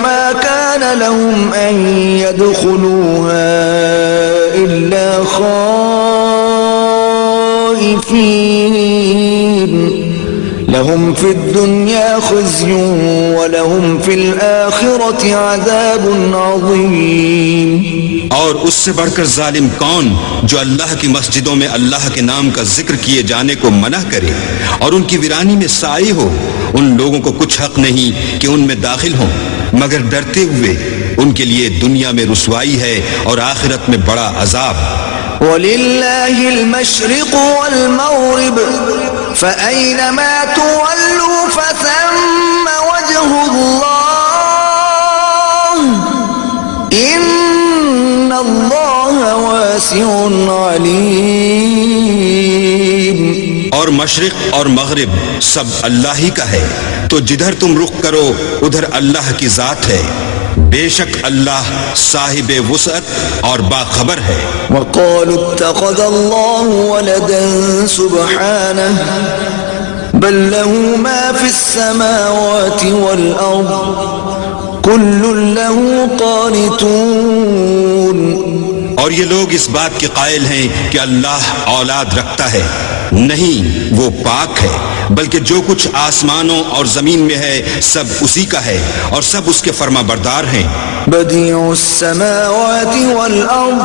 ما كان لهم أن يدخلوها إلا خائفين لهم في الدنيا خزي ولهم في الآخرة عذاب عظيم. اور اس سے بڑھ کر ظالم کون جو اللہ کی مسجدوں میں اللہ کے نام کا ذکر کیے جانے کو منع کرے اور ان کی ویرانی میں سائے ہو. ان لوگوں کو کچھ حق نہیں کہ ان میں داخل ہوں مگر ڈرتے ہوئے. ان کے لیے دنیا میں رسوائی ہے اور آخرت میں بڑا عذاب. وَلِلَّهِ الْمَشْرِقُ وَالْمَغْرِبُ فَأَيْنَمَا تُوَلُّوا فَثَمَّ وَجْهُ اللَّهِ إِنَّ اللَّهَ وَاسِعٌ عَلِيمٌ. اور مشرق اور مغرب سب اللہ ہی کا ہے، تو جدھر تم رخ کرو ادھر اللہ کی ذات ہے. بے شک اللہ صاحب وسعت اور باخبر ہے. وقالوا اتخذ الله ولدا سبحانه بل له ما في السماوات والأرض كل له قانتون. اور یہ لوگ اس بات کے قائل ہیں کہ اللہ اولاد رکھتا ہے. نہیں، وہ پاک ہے، بلکہ جو کچھ آسمانوں اور زمین میں ہے سب اسی کا ہے اور سب اس کے فرما بردار ہیں. بديع السماوات والأرض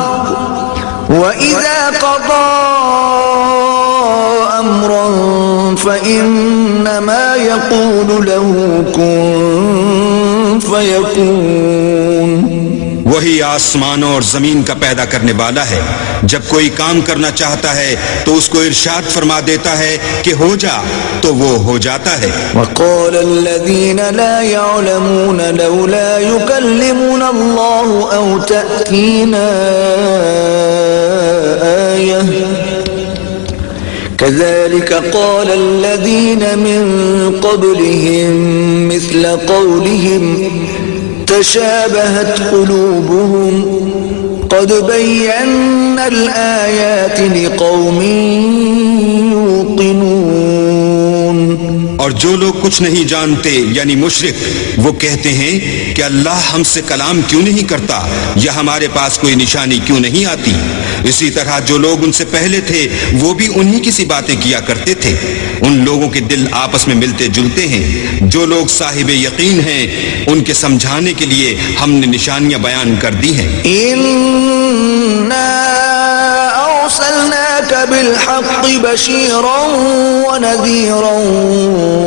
وإذا قضى أمرا فإنما يقول له كن فيكون. وہی آسمانوں اور زمین کا پیدا کرنے والا ہے. جب کوئی کام کرنا چاہتا ہے تو اس کو ارشاد فرما دیتا ہے کہ ہو جا، تو وہ ہو جاتا ہے. وقال الذين لا يعلمون لولا يكلمنا الله أو تأتينا آية كذلك قال الذين من قبلهم مثل قولهم تشابهت قلوبهم قد بينا الآيات لقوم يوقنون. اور جو لوگ کچھ نہیں جانتے یعنی مشرک وہ کہتے ہیں کہ اللہ ہم سے کلام کیوں نہیں کرتا یا ہمارے پاس کوئی نشانی کیوں نہیں آتی. اسی طرح جو لوگ ان سے پہلے تھے وہ بھی انہی کی سی باتیں کیا کرتے تھے. ان لوگوں کے دل آپس میں ملتے جلتے ہیں. جو لوگ صاحب یقین ہیں ان کے سمجھانے کے لیے ہم نے نشانیاں بیان کر دی ہیں. أرسلناك بالحق بشيرا ونذيرا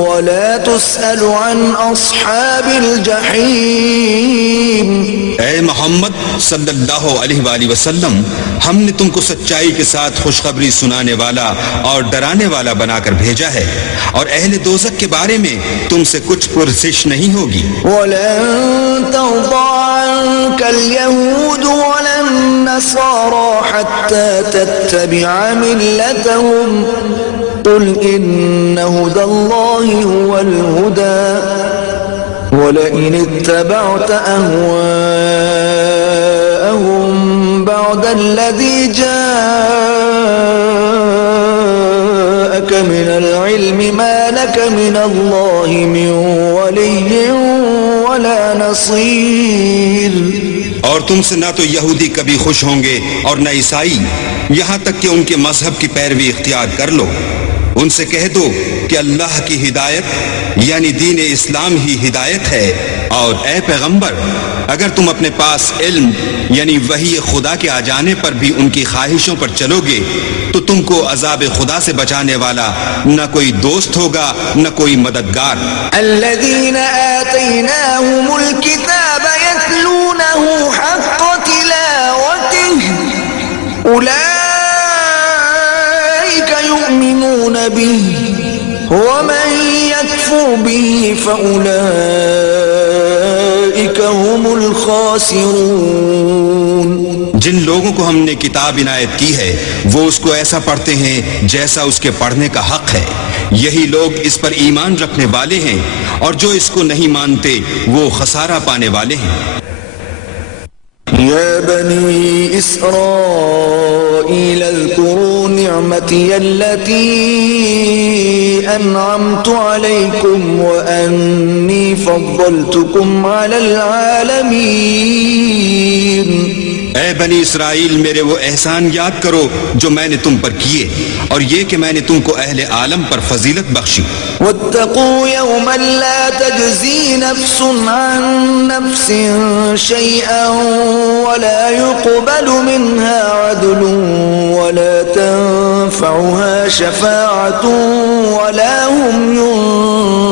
ولا تسأل عن أصحاب الجحيم. اے محمد صلی اللہ علیہ وآلہ وسلم، ہم نے تم کو سچائی کے ساتھ خوشخبری سنانے والا اور ڈرانے والا بنا کر بھیجا ہے، اور اہل دوزخ کے بارے میں تم سے کچھ پرسش نہیں ہوگی. وَلَن تَرْضَىٰ عَنكَ الْيَهُودُ وَلَا النَّصَارَىٰ حَتَّىٰ تَتَّبِعَ مِلَّتَهُمْ قُلْ إِنَّ هُدَى اللَّهِ هُوَ الْهُدَىٰ وَلَئِنِ اتَّبَعْتَ أَهْوَاءَهُمْ بَعْدَ الَّذِي جَاءَكَ مِنَ الْعِلْمِ مَا لَكَ مِنَ اللَّهِ مِن وَلِيٍّ وَلَا نَصِيرٍ. اور تم سے نہ تو یہودی کبھی خوش ہوں گے اور نہ عیسائی، یہاں تک کہ ان کے مذہب کی پیروی اختیار کر لو. ان سے کہہ دو کہ اللہ کی ہدایت یعنی دین اسلام ہی ہدایت ہے، اور اے پیغمبر اگر تم اپنے پاس علم یعنی وحی خدا کے آ جانے پر بھی ان کی خواہشوں پر چلو گے تو تم کو عذاب خدا سے بچانے والا نہ کوئی دوست ہوگا نہ کوئی مددگار. الذين آتيناهم الكتاب يتلونه حق تلاوته أولئك يؤمنون به ومن يكفر به فأولئك هم الخاسرون. جن لوگوں کو ہم نے کتاب عنایت کی ہے وہ اس کو ایسا پڑھتے ہیں جیسا اس کے پڑھنے کا حق ہے. یہی لوگ اس پر ایمان رکھنے والے ہیں اور جو اس کو نہیں مانتے وہ خسارہ پانے والے ہیں. يا بني إسرائيل اذكروا نعمتي التي أنعمت عليكم وأني فضلتكم على العالمين. اے بنی اسرائیل میرے وہ احسان یاد کرو جو میں نے تم پر کیے اور یہ کہ میں نے تم کو اہل عالم پر فضیلت بخشی. واتقوا يوما لا تجزي نفس عن نفس شيئا ولا يقبل منها عدل ولا تنفعها شفاعة ولا هم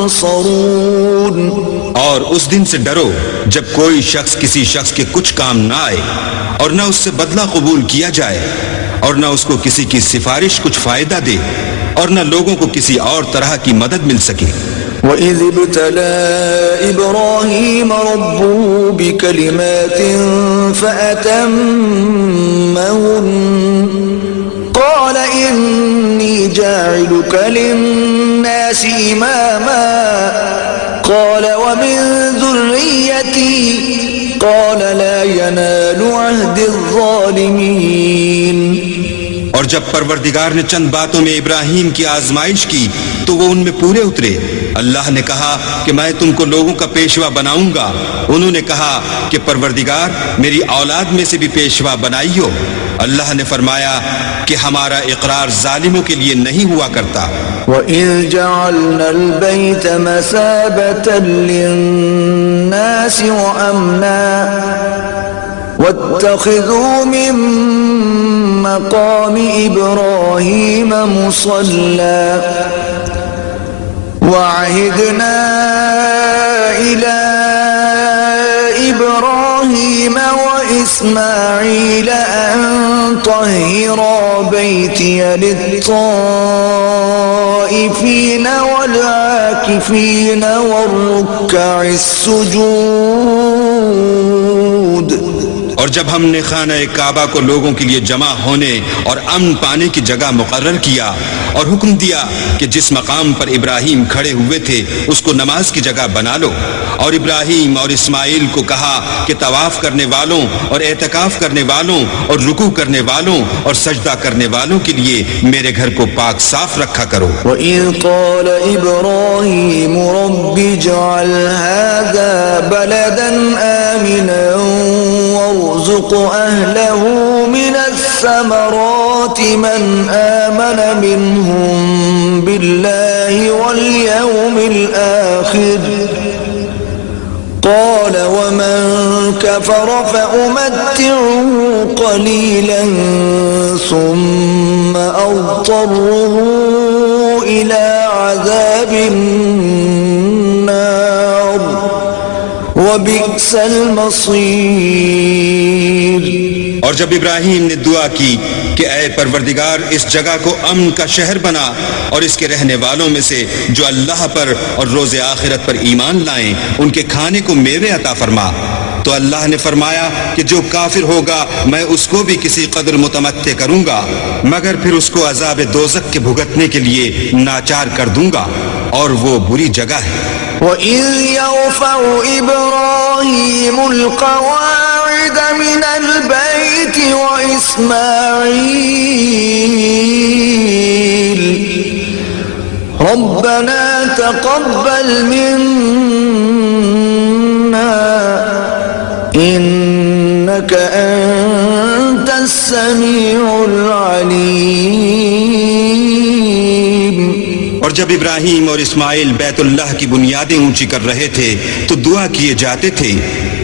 ينصرون. اور اس دن سے ڈرو جب کوئی شخص کسی شخص کے کچھ کام نہ آئے اور نہ اس سے بدلہ قبول کیا جائے اور نہ اس کو کسی کی سفارش کچھ فائدہ دے اور نہ لوگوں کو کسی اور طرح کی مدد مل سکے. وَإِذِ ابْتَلَى إِبْرَاهِيمَ رَبُّهُ بِكَلِمَاتٍ فَأَتَمَّهُنَّ قَالَ إِنِّي جَاعِلُكَ لِلنَّاسِ إِمَامًا قال ومن ذريتي قال لا ينال عهد الظالمين. اور جب پروردگار نے چند باتوں میں ابراہیم کی آزمائش کی تو وہ ان میں پورے اترے. اللہ نے کہا کہ میں تم کو لوگوں کا پیشوا بناؤں گا. انہوں نے کہا کہ پروردگار میری اولاد میں سے بھی پیشوا بنائیو. اللہ نے فرمایا کہ ہمارا اقرار ظالموں کے لیے نہیں ہوا کرتا. وَإِذْ جَعَلْنَا الْبَيْتَ مَثَابَةً لِلنَّاسِ وَأَمْنًا وَاتَّخِذُوا مِن مَّقَامِ إِبْرَاهِيمَ مُصَلًّى وَعَهِدْنَا إِلَى إِبْرَاهِيمَ وَإِسْمَاعِيلَ أَن طَهِّرَا بَيْتِيَ لِلطَّائِفِينَ وَالْعَاكِفِينَ وَالرُّكَّعِ السُّجُودِ. اور جب ہم نے خانہ کعبہ کو لوگوں کے لیے جمع ہونے اور امن پانے کی جگہ مقرر کیا اور حکم دیا کہ جس مقام پر ابراہیم کھڑے ہوئے تھے اس کو نماز کی جگہ بنا لو، اور ابراہیم اور اسماعیل کو کہا کہ طواف کرنے والوں اور اعتکاف کرنے والوں اور رکوع کرنے والوں اور سجدہ کرنے والوں کے لیے میرے گھر کو پاک صاف رکھا کرو. وَإِذْ قَالَ إِبْرَاهِيمُ رَبِّ اجْعَلْ هَذَا بَلَدًا آمِنًا وارزق أهله من الثمرات من آمن منهم بالله واليوم الآخر قال ومن كفر فأمتعه قليلا ثم أضطره إلى عذاب النار وبئس المصير. اور جب ابراہیم نے دعا کی کہ اے پروردگار اس جگہ کو امن کا شہر بنا اور اس کے رہنے والوں میں سے جو اللہ پر اور روز آخرت پر ایمان لائیں ان کے کھانے کو میوے عطا فرما، تو اللہ نے فرمایا کہ جو کافر ہوگا میں اس کو بھی کسی قدر متمتع کروں گا مگر پھر اس کو عذاب دوزخ کے بھگتنے کے لیے ناچار کر دوں گا اور وہ بری جگہ ہے. وَإِذْ يَرْفَعُ إِبْرَاهِيمُ الْقَوَاعِدَ مِنَ الْبَيْتِ وَإِسْمَاعِيلُ رَبَّنَا تَقَبَّلْ مِنَّا إِنَّكَ أَنْتَ السَّمِيعُ الْعَلِيمُ. اور جب ابراہیم اور اسماعیل بیت اللہ کی بنیادیں اونچی کر رہے تھے تو دعا کیے جاتے تھے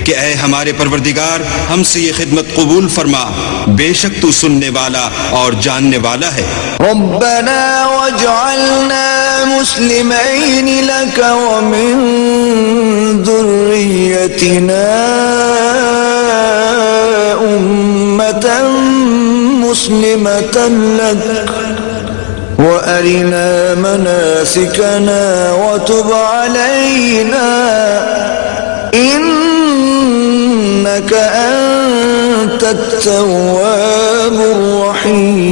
کہ اے ہمارے پروردگار ہم سے یہ خدمت قبول فرما، بے شک تو سننے والا اور جاننے والا ہے۔ ربنا واجعلنا مسلمين لك ومن ذريتنا أمة مسلمة لك وأرنا مناسكنا وتب علينا إنك أنت التواب الرحيم۔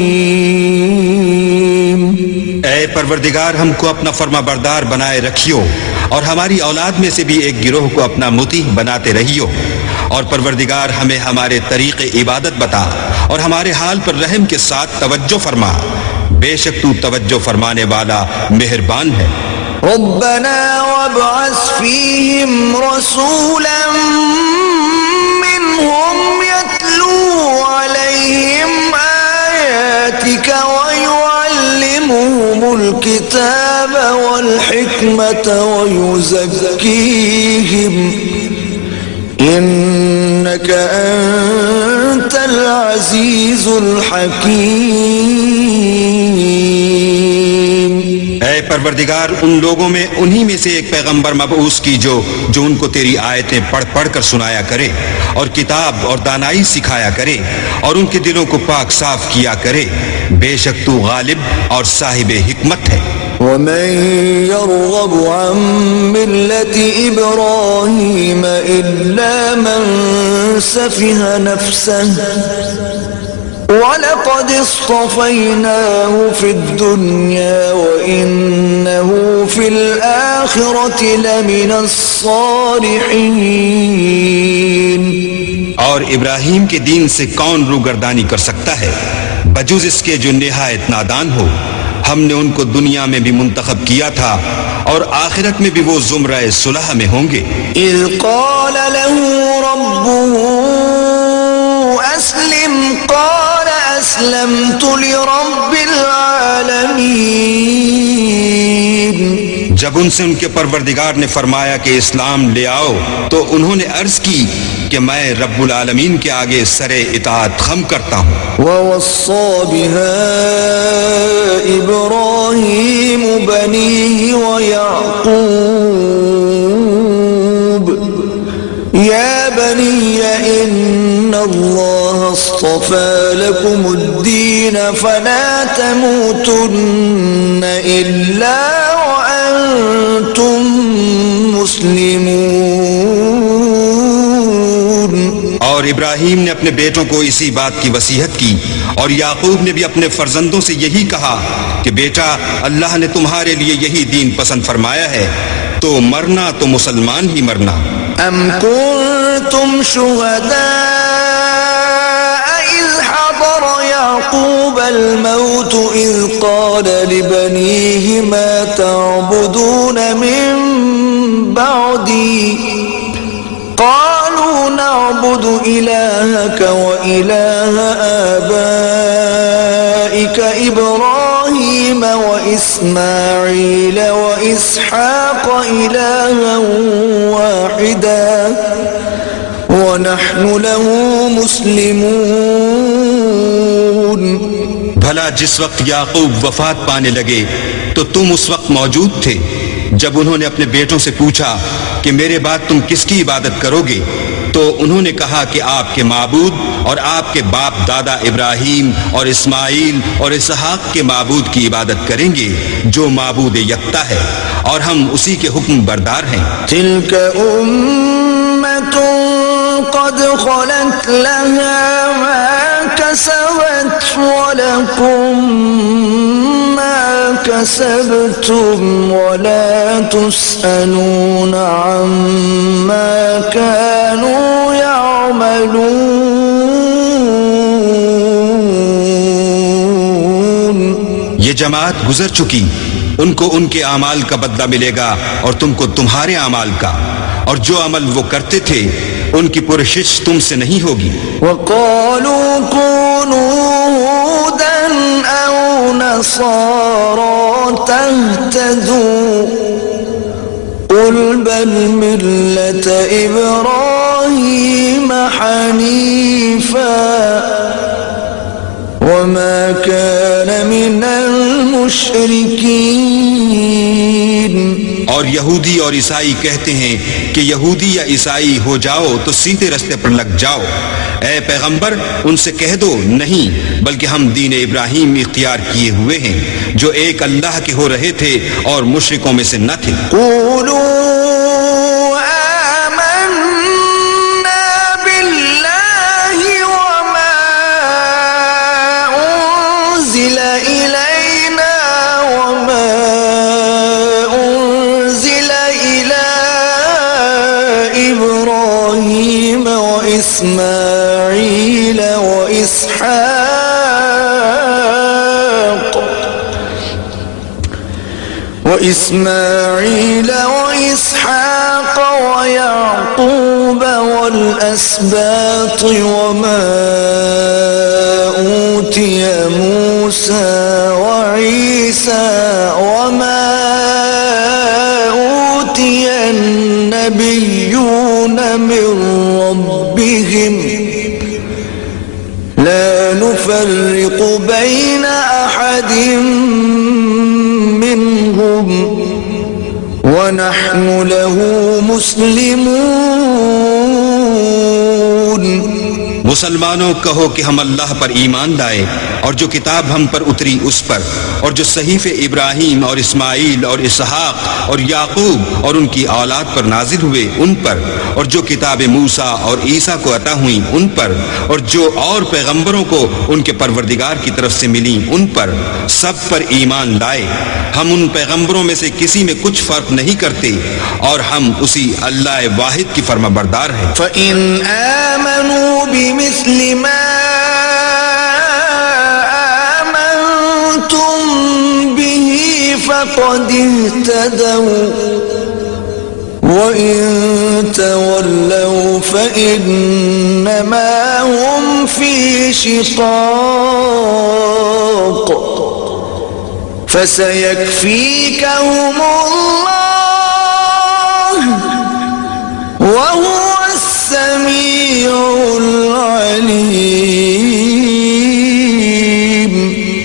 اے پروردگار ہم کو اپنا فرما بردار بنائے رکھیو اور ہماری اولاد میں سے بھی ایک گروہ کو اپنا مطیع بناتے رہیو، اور پروردگار ہمیں ہمارے طریق عبادت بتا اور ہمارے حال پر رحم کے ساتھ توجہ فرما، بے شک تو توجہ فرمانے والا مہربان ہے۔ ربنا وابعث فيهم رسولا منهم يتلو عليهم آياتك ويعلمهم الكتاب والحكمة ويزكيهم إنك أنت العزيز الحكيم۔ اے پروردگار ان لوگوں میں انہی میں سے ایک پیغمبر مبعوث کی جو ان کو تیری آیتیں پڑھ پڑھ کر سنایا کرے اور کتاب اور دانائی سکھایا کرے اور ان کے دلوں کو پاک صاف کیا کرے، بے شک تو غالب اور صاحب حکمت ہے۔ ومن يرغب عن ملة إبراهيم إلا من سفه نفسه ولقد اصطفيناه في الدنيا وإنه في الآخرة لمن الصالحين۔ اور ابراہیم کے دین سے کون روگردانی کر سکتا ہے بجز اس کے جو نہایت نادان ہو؟ ہم نے ان کو دنیا میں بھی منتخب کیا تھا اور آخرت میں بھی وہ زمرہ صلح میں ہوں گے۔ اذ قال له ربه اسلم قال اسلمت لرب العالمین۔ جب ان سے ان کے پروردگار نے فرمایا کہ اسلام لے آؤ تو انہوں نے عرض کی کہ میں رب العالمین کے آگے سر اطاعت خم کرتا ہوں۔ ووصى بها إبراهيم بنيه ويعقوب يا بني إن الله اصطفى لكم الدين فلا تموتن إلا وأنتم مسلمون۔ اور ابراہیم نے اپنے بیٹوں کو اسی بات کی وصیت کی، اور یعقوب نے بھی اپنے فرزندوں سے یہی کہا کہ بیٹا اللہ نے تمہارے لیے یہی دین پسند فرمایا ہے، تو مرنا تو مسلمان ہی مرنا۔ ام کنتم شہداء اذ حضر یعقوب الموت اذ قال لبنیہ ما تعبدون من بعدی قالوا نعبد إلهك وإله آبائك إبراهيم وإسماعيل وإسحاق إلها واحدا ونحن له مسلمون۔ بھلا جس وقت یعقوب وفات پانے لگے تو تم اس وقت موجود تھے جب انہوں نے اپنے بیٹوں سے پوچھا کہ میرے بعد تم کس کی عبادت کرو گے؟ تو انہوں نے کہا کہ آپ کے معبود اور آپ کے باپ دادا ابراہیم اور اسماعیل اور اسحاق کے معبود کی عبادت کریں گے جو معبود یکتا ہے، اور ہم اسی کے حکم بردار ہیں۔ تلك أمة قد خلت لها ما كسبت ولكم ما كسبتم ولا تسألون عما كانوا يعملون۔ یہ جماعت گزر چکی، ان کو ان کے اعمال کا بدلہ ملے گا اور تم کو تمہارے اعمال کا، اور جو عمل وہ کرتے تھے ان کی پرشش تم سے نہیں ہوگی۔ وقالوا كونوا هودا أو نصارى تهتدوا ملة إبراهيم حنيفا وما كان من المشركين. اور یہودی اور عیسائی کہتے ہیں کہ یہودی یا عیسائی ہو جاؤ تو سیدھے رستے پر لگ جاؤ. اے پیغمبر ان سے کہہ دو نہیں، بلکہ ہم دین ابراہیم اختیار کیے ہوئے ہیں جو ایک اللہ کے ہو رہے تھے اور مشرکوں میں سے نہ تھے. إسماعيل وإسحاق ويعقوب والأسباط وما أوتي موسى وعيسى وما أوتي النبيون من ربهم لا نفرق بين أحد ونحن له مسلمون. مسلمانوں کہو کہ ہم اللہ پر ایمان لائے اور جو کتاب ہم پر اتری اس پر، اور جو صحیفے ابراہیم اور اسماعیل اور اسحاق اور یعقوب اور ان کی اولاد پر نازل ہوئے ان پر، اور جو کتاب موسیٰ اور عیسیٰ کو عطا ہوئیں ان پر، اور جو اور پیغمبروں کو ان کے پروردگار کی طرف سے ملیں ان پر، سب پر ایمان لائے. ہم ان پیغمبروں میں سے کسی میں کچھ فرق نہیں کرتے اور ہم اسی اللہ واحد کی فرما بردار ہیں. فَإِنْ آمَنُوا بِمِثْلِ مَا آمَنْتُمْ بِهِ فَقَدِ اهْتَدَوْا وَإِنْ تَوَلَّوْا فَإِنَّمَا هُمْ فِي شِقَاقٍ فَسَيَكْفِيكَهُمُ اللَّهُ وَهُوَ السَّمِيعُ الْعَلِيمُ.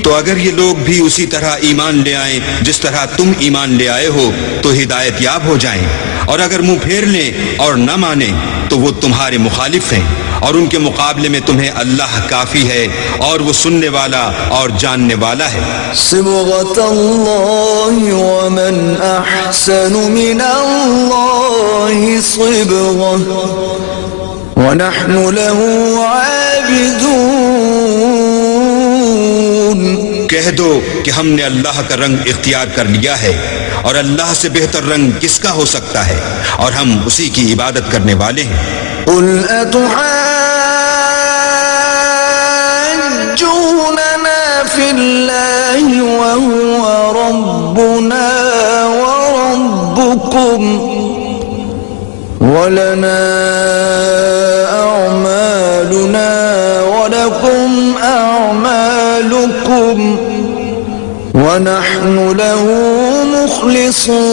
تو اگر یہ لوگ بھی اسی طرح ایمان لے آئیں جس طرح تم ایمان لے آئے ہو تو ہدایت یاب ہو جائیں، اور اگر منہ پھیر لیں اور نہ مانیں تو وہ تمہارے مخالف ہیں، اور ان کے مقابلے میں تمہیں اللہ کافی ہے اور وہ سننے والا اور جاننے والا ہے. صبغة الله ومن أحسن من الله صبغة ونحن له عابدون. کہہ دو کہ ہم نے اللہ کا رنگ اختیار کر لیا ہے، اور اللہ سے بہتر رنگ کس کا ہو سکتا ہے، اور ہم اسی کی عبادت کرنے والے ہیں. قل أتحاجوننا في الله وهو ربنا وربكم ولنا أعمالنا ولكم أعمالكم ونحن له مخلصون.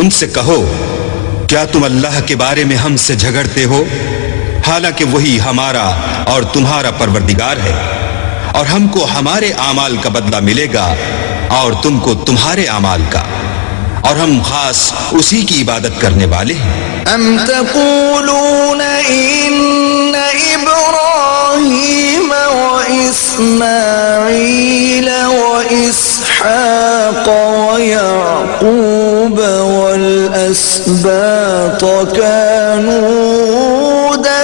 ان سے کہو کیا تم اللہ کے بارے میں ہم سے جھگڑتے ہو، حالانکہ وہی ہمارا اور تمہارا پروردگار ہے، اور ہم کو ہمارے اعمال کا بدلہ ملے گا اور تم کو تمہارے اعمال کا، اور ہم خاص اسی کی عبادت کرنے والے ہیں. ام تقولون ان ابراہیم واسماعیل واسحاق ویعقوب والاسباط كانوا هودا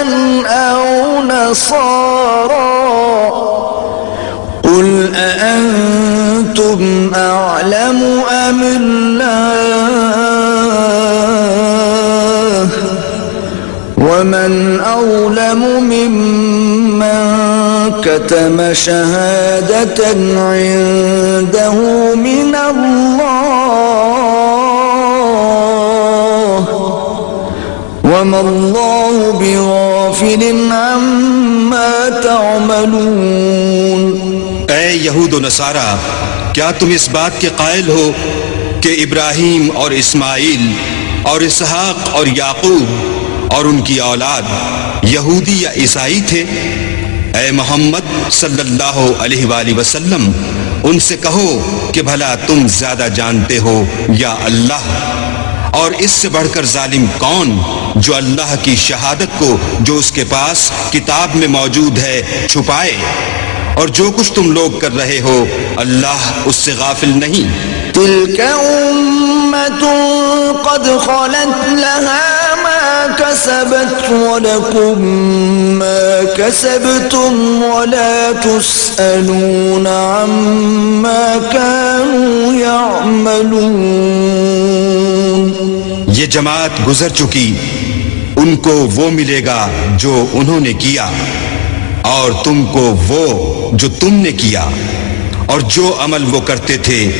او نصارا قل أأنتم أعلم أم الله ومن أظلم ممن كتم شهادة عنده من الله وما الله بغافل عما تعملون. اے یہود و نصارہ، کیا تم اس بات کے قائل ہو کہ ابراہیم اور اسماعیل اور اسحاق اور یعقوب اور ان کی اولاد یہودی یا عیسائی تھے؟ اے محمد صلی اللہ علیہ وآلہ وسلم ان سے کہو کہ بھلا تم زیادہ جانتے ہو یا اللہ؟ اور اس سے بڑھ کر ظالم کون جو اللہ کی شہادت کو جو اس کے پاس کتاب میں موجود ہے چھپائے؟ اور جو کچھ تم لوگ کر رہے ہو اللہ اس سے غافل نہیں۔ تلك أمة قد خلت لها ما كسبت ولكم ما كسبتم ولا تسألون عما كانوا يعملون۔ یہ جماعت گزر چکی، ان کو وہ ملے گا جو انہوں نے کیا، اور تم کو وہ جو تم نے کیا، اور جو عمل وہ کرتے تھے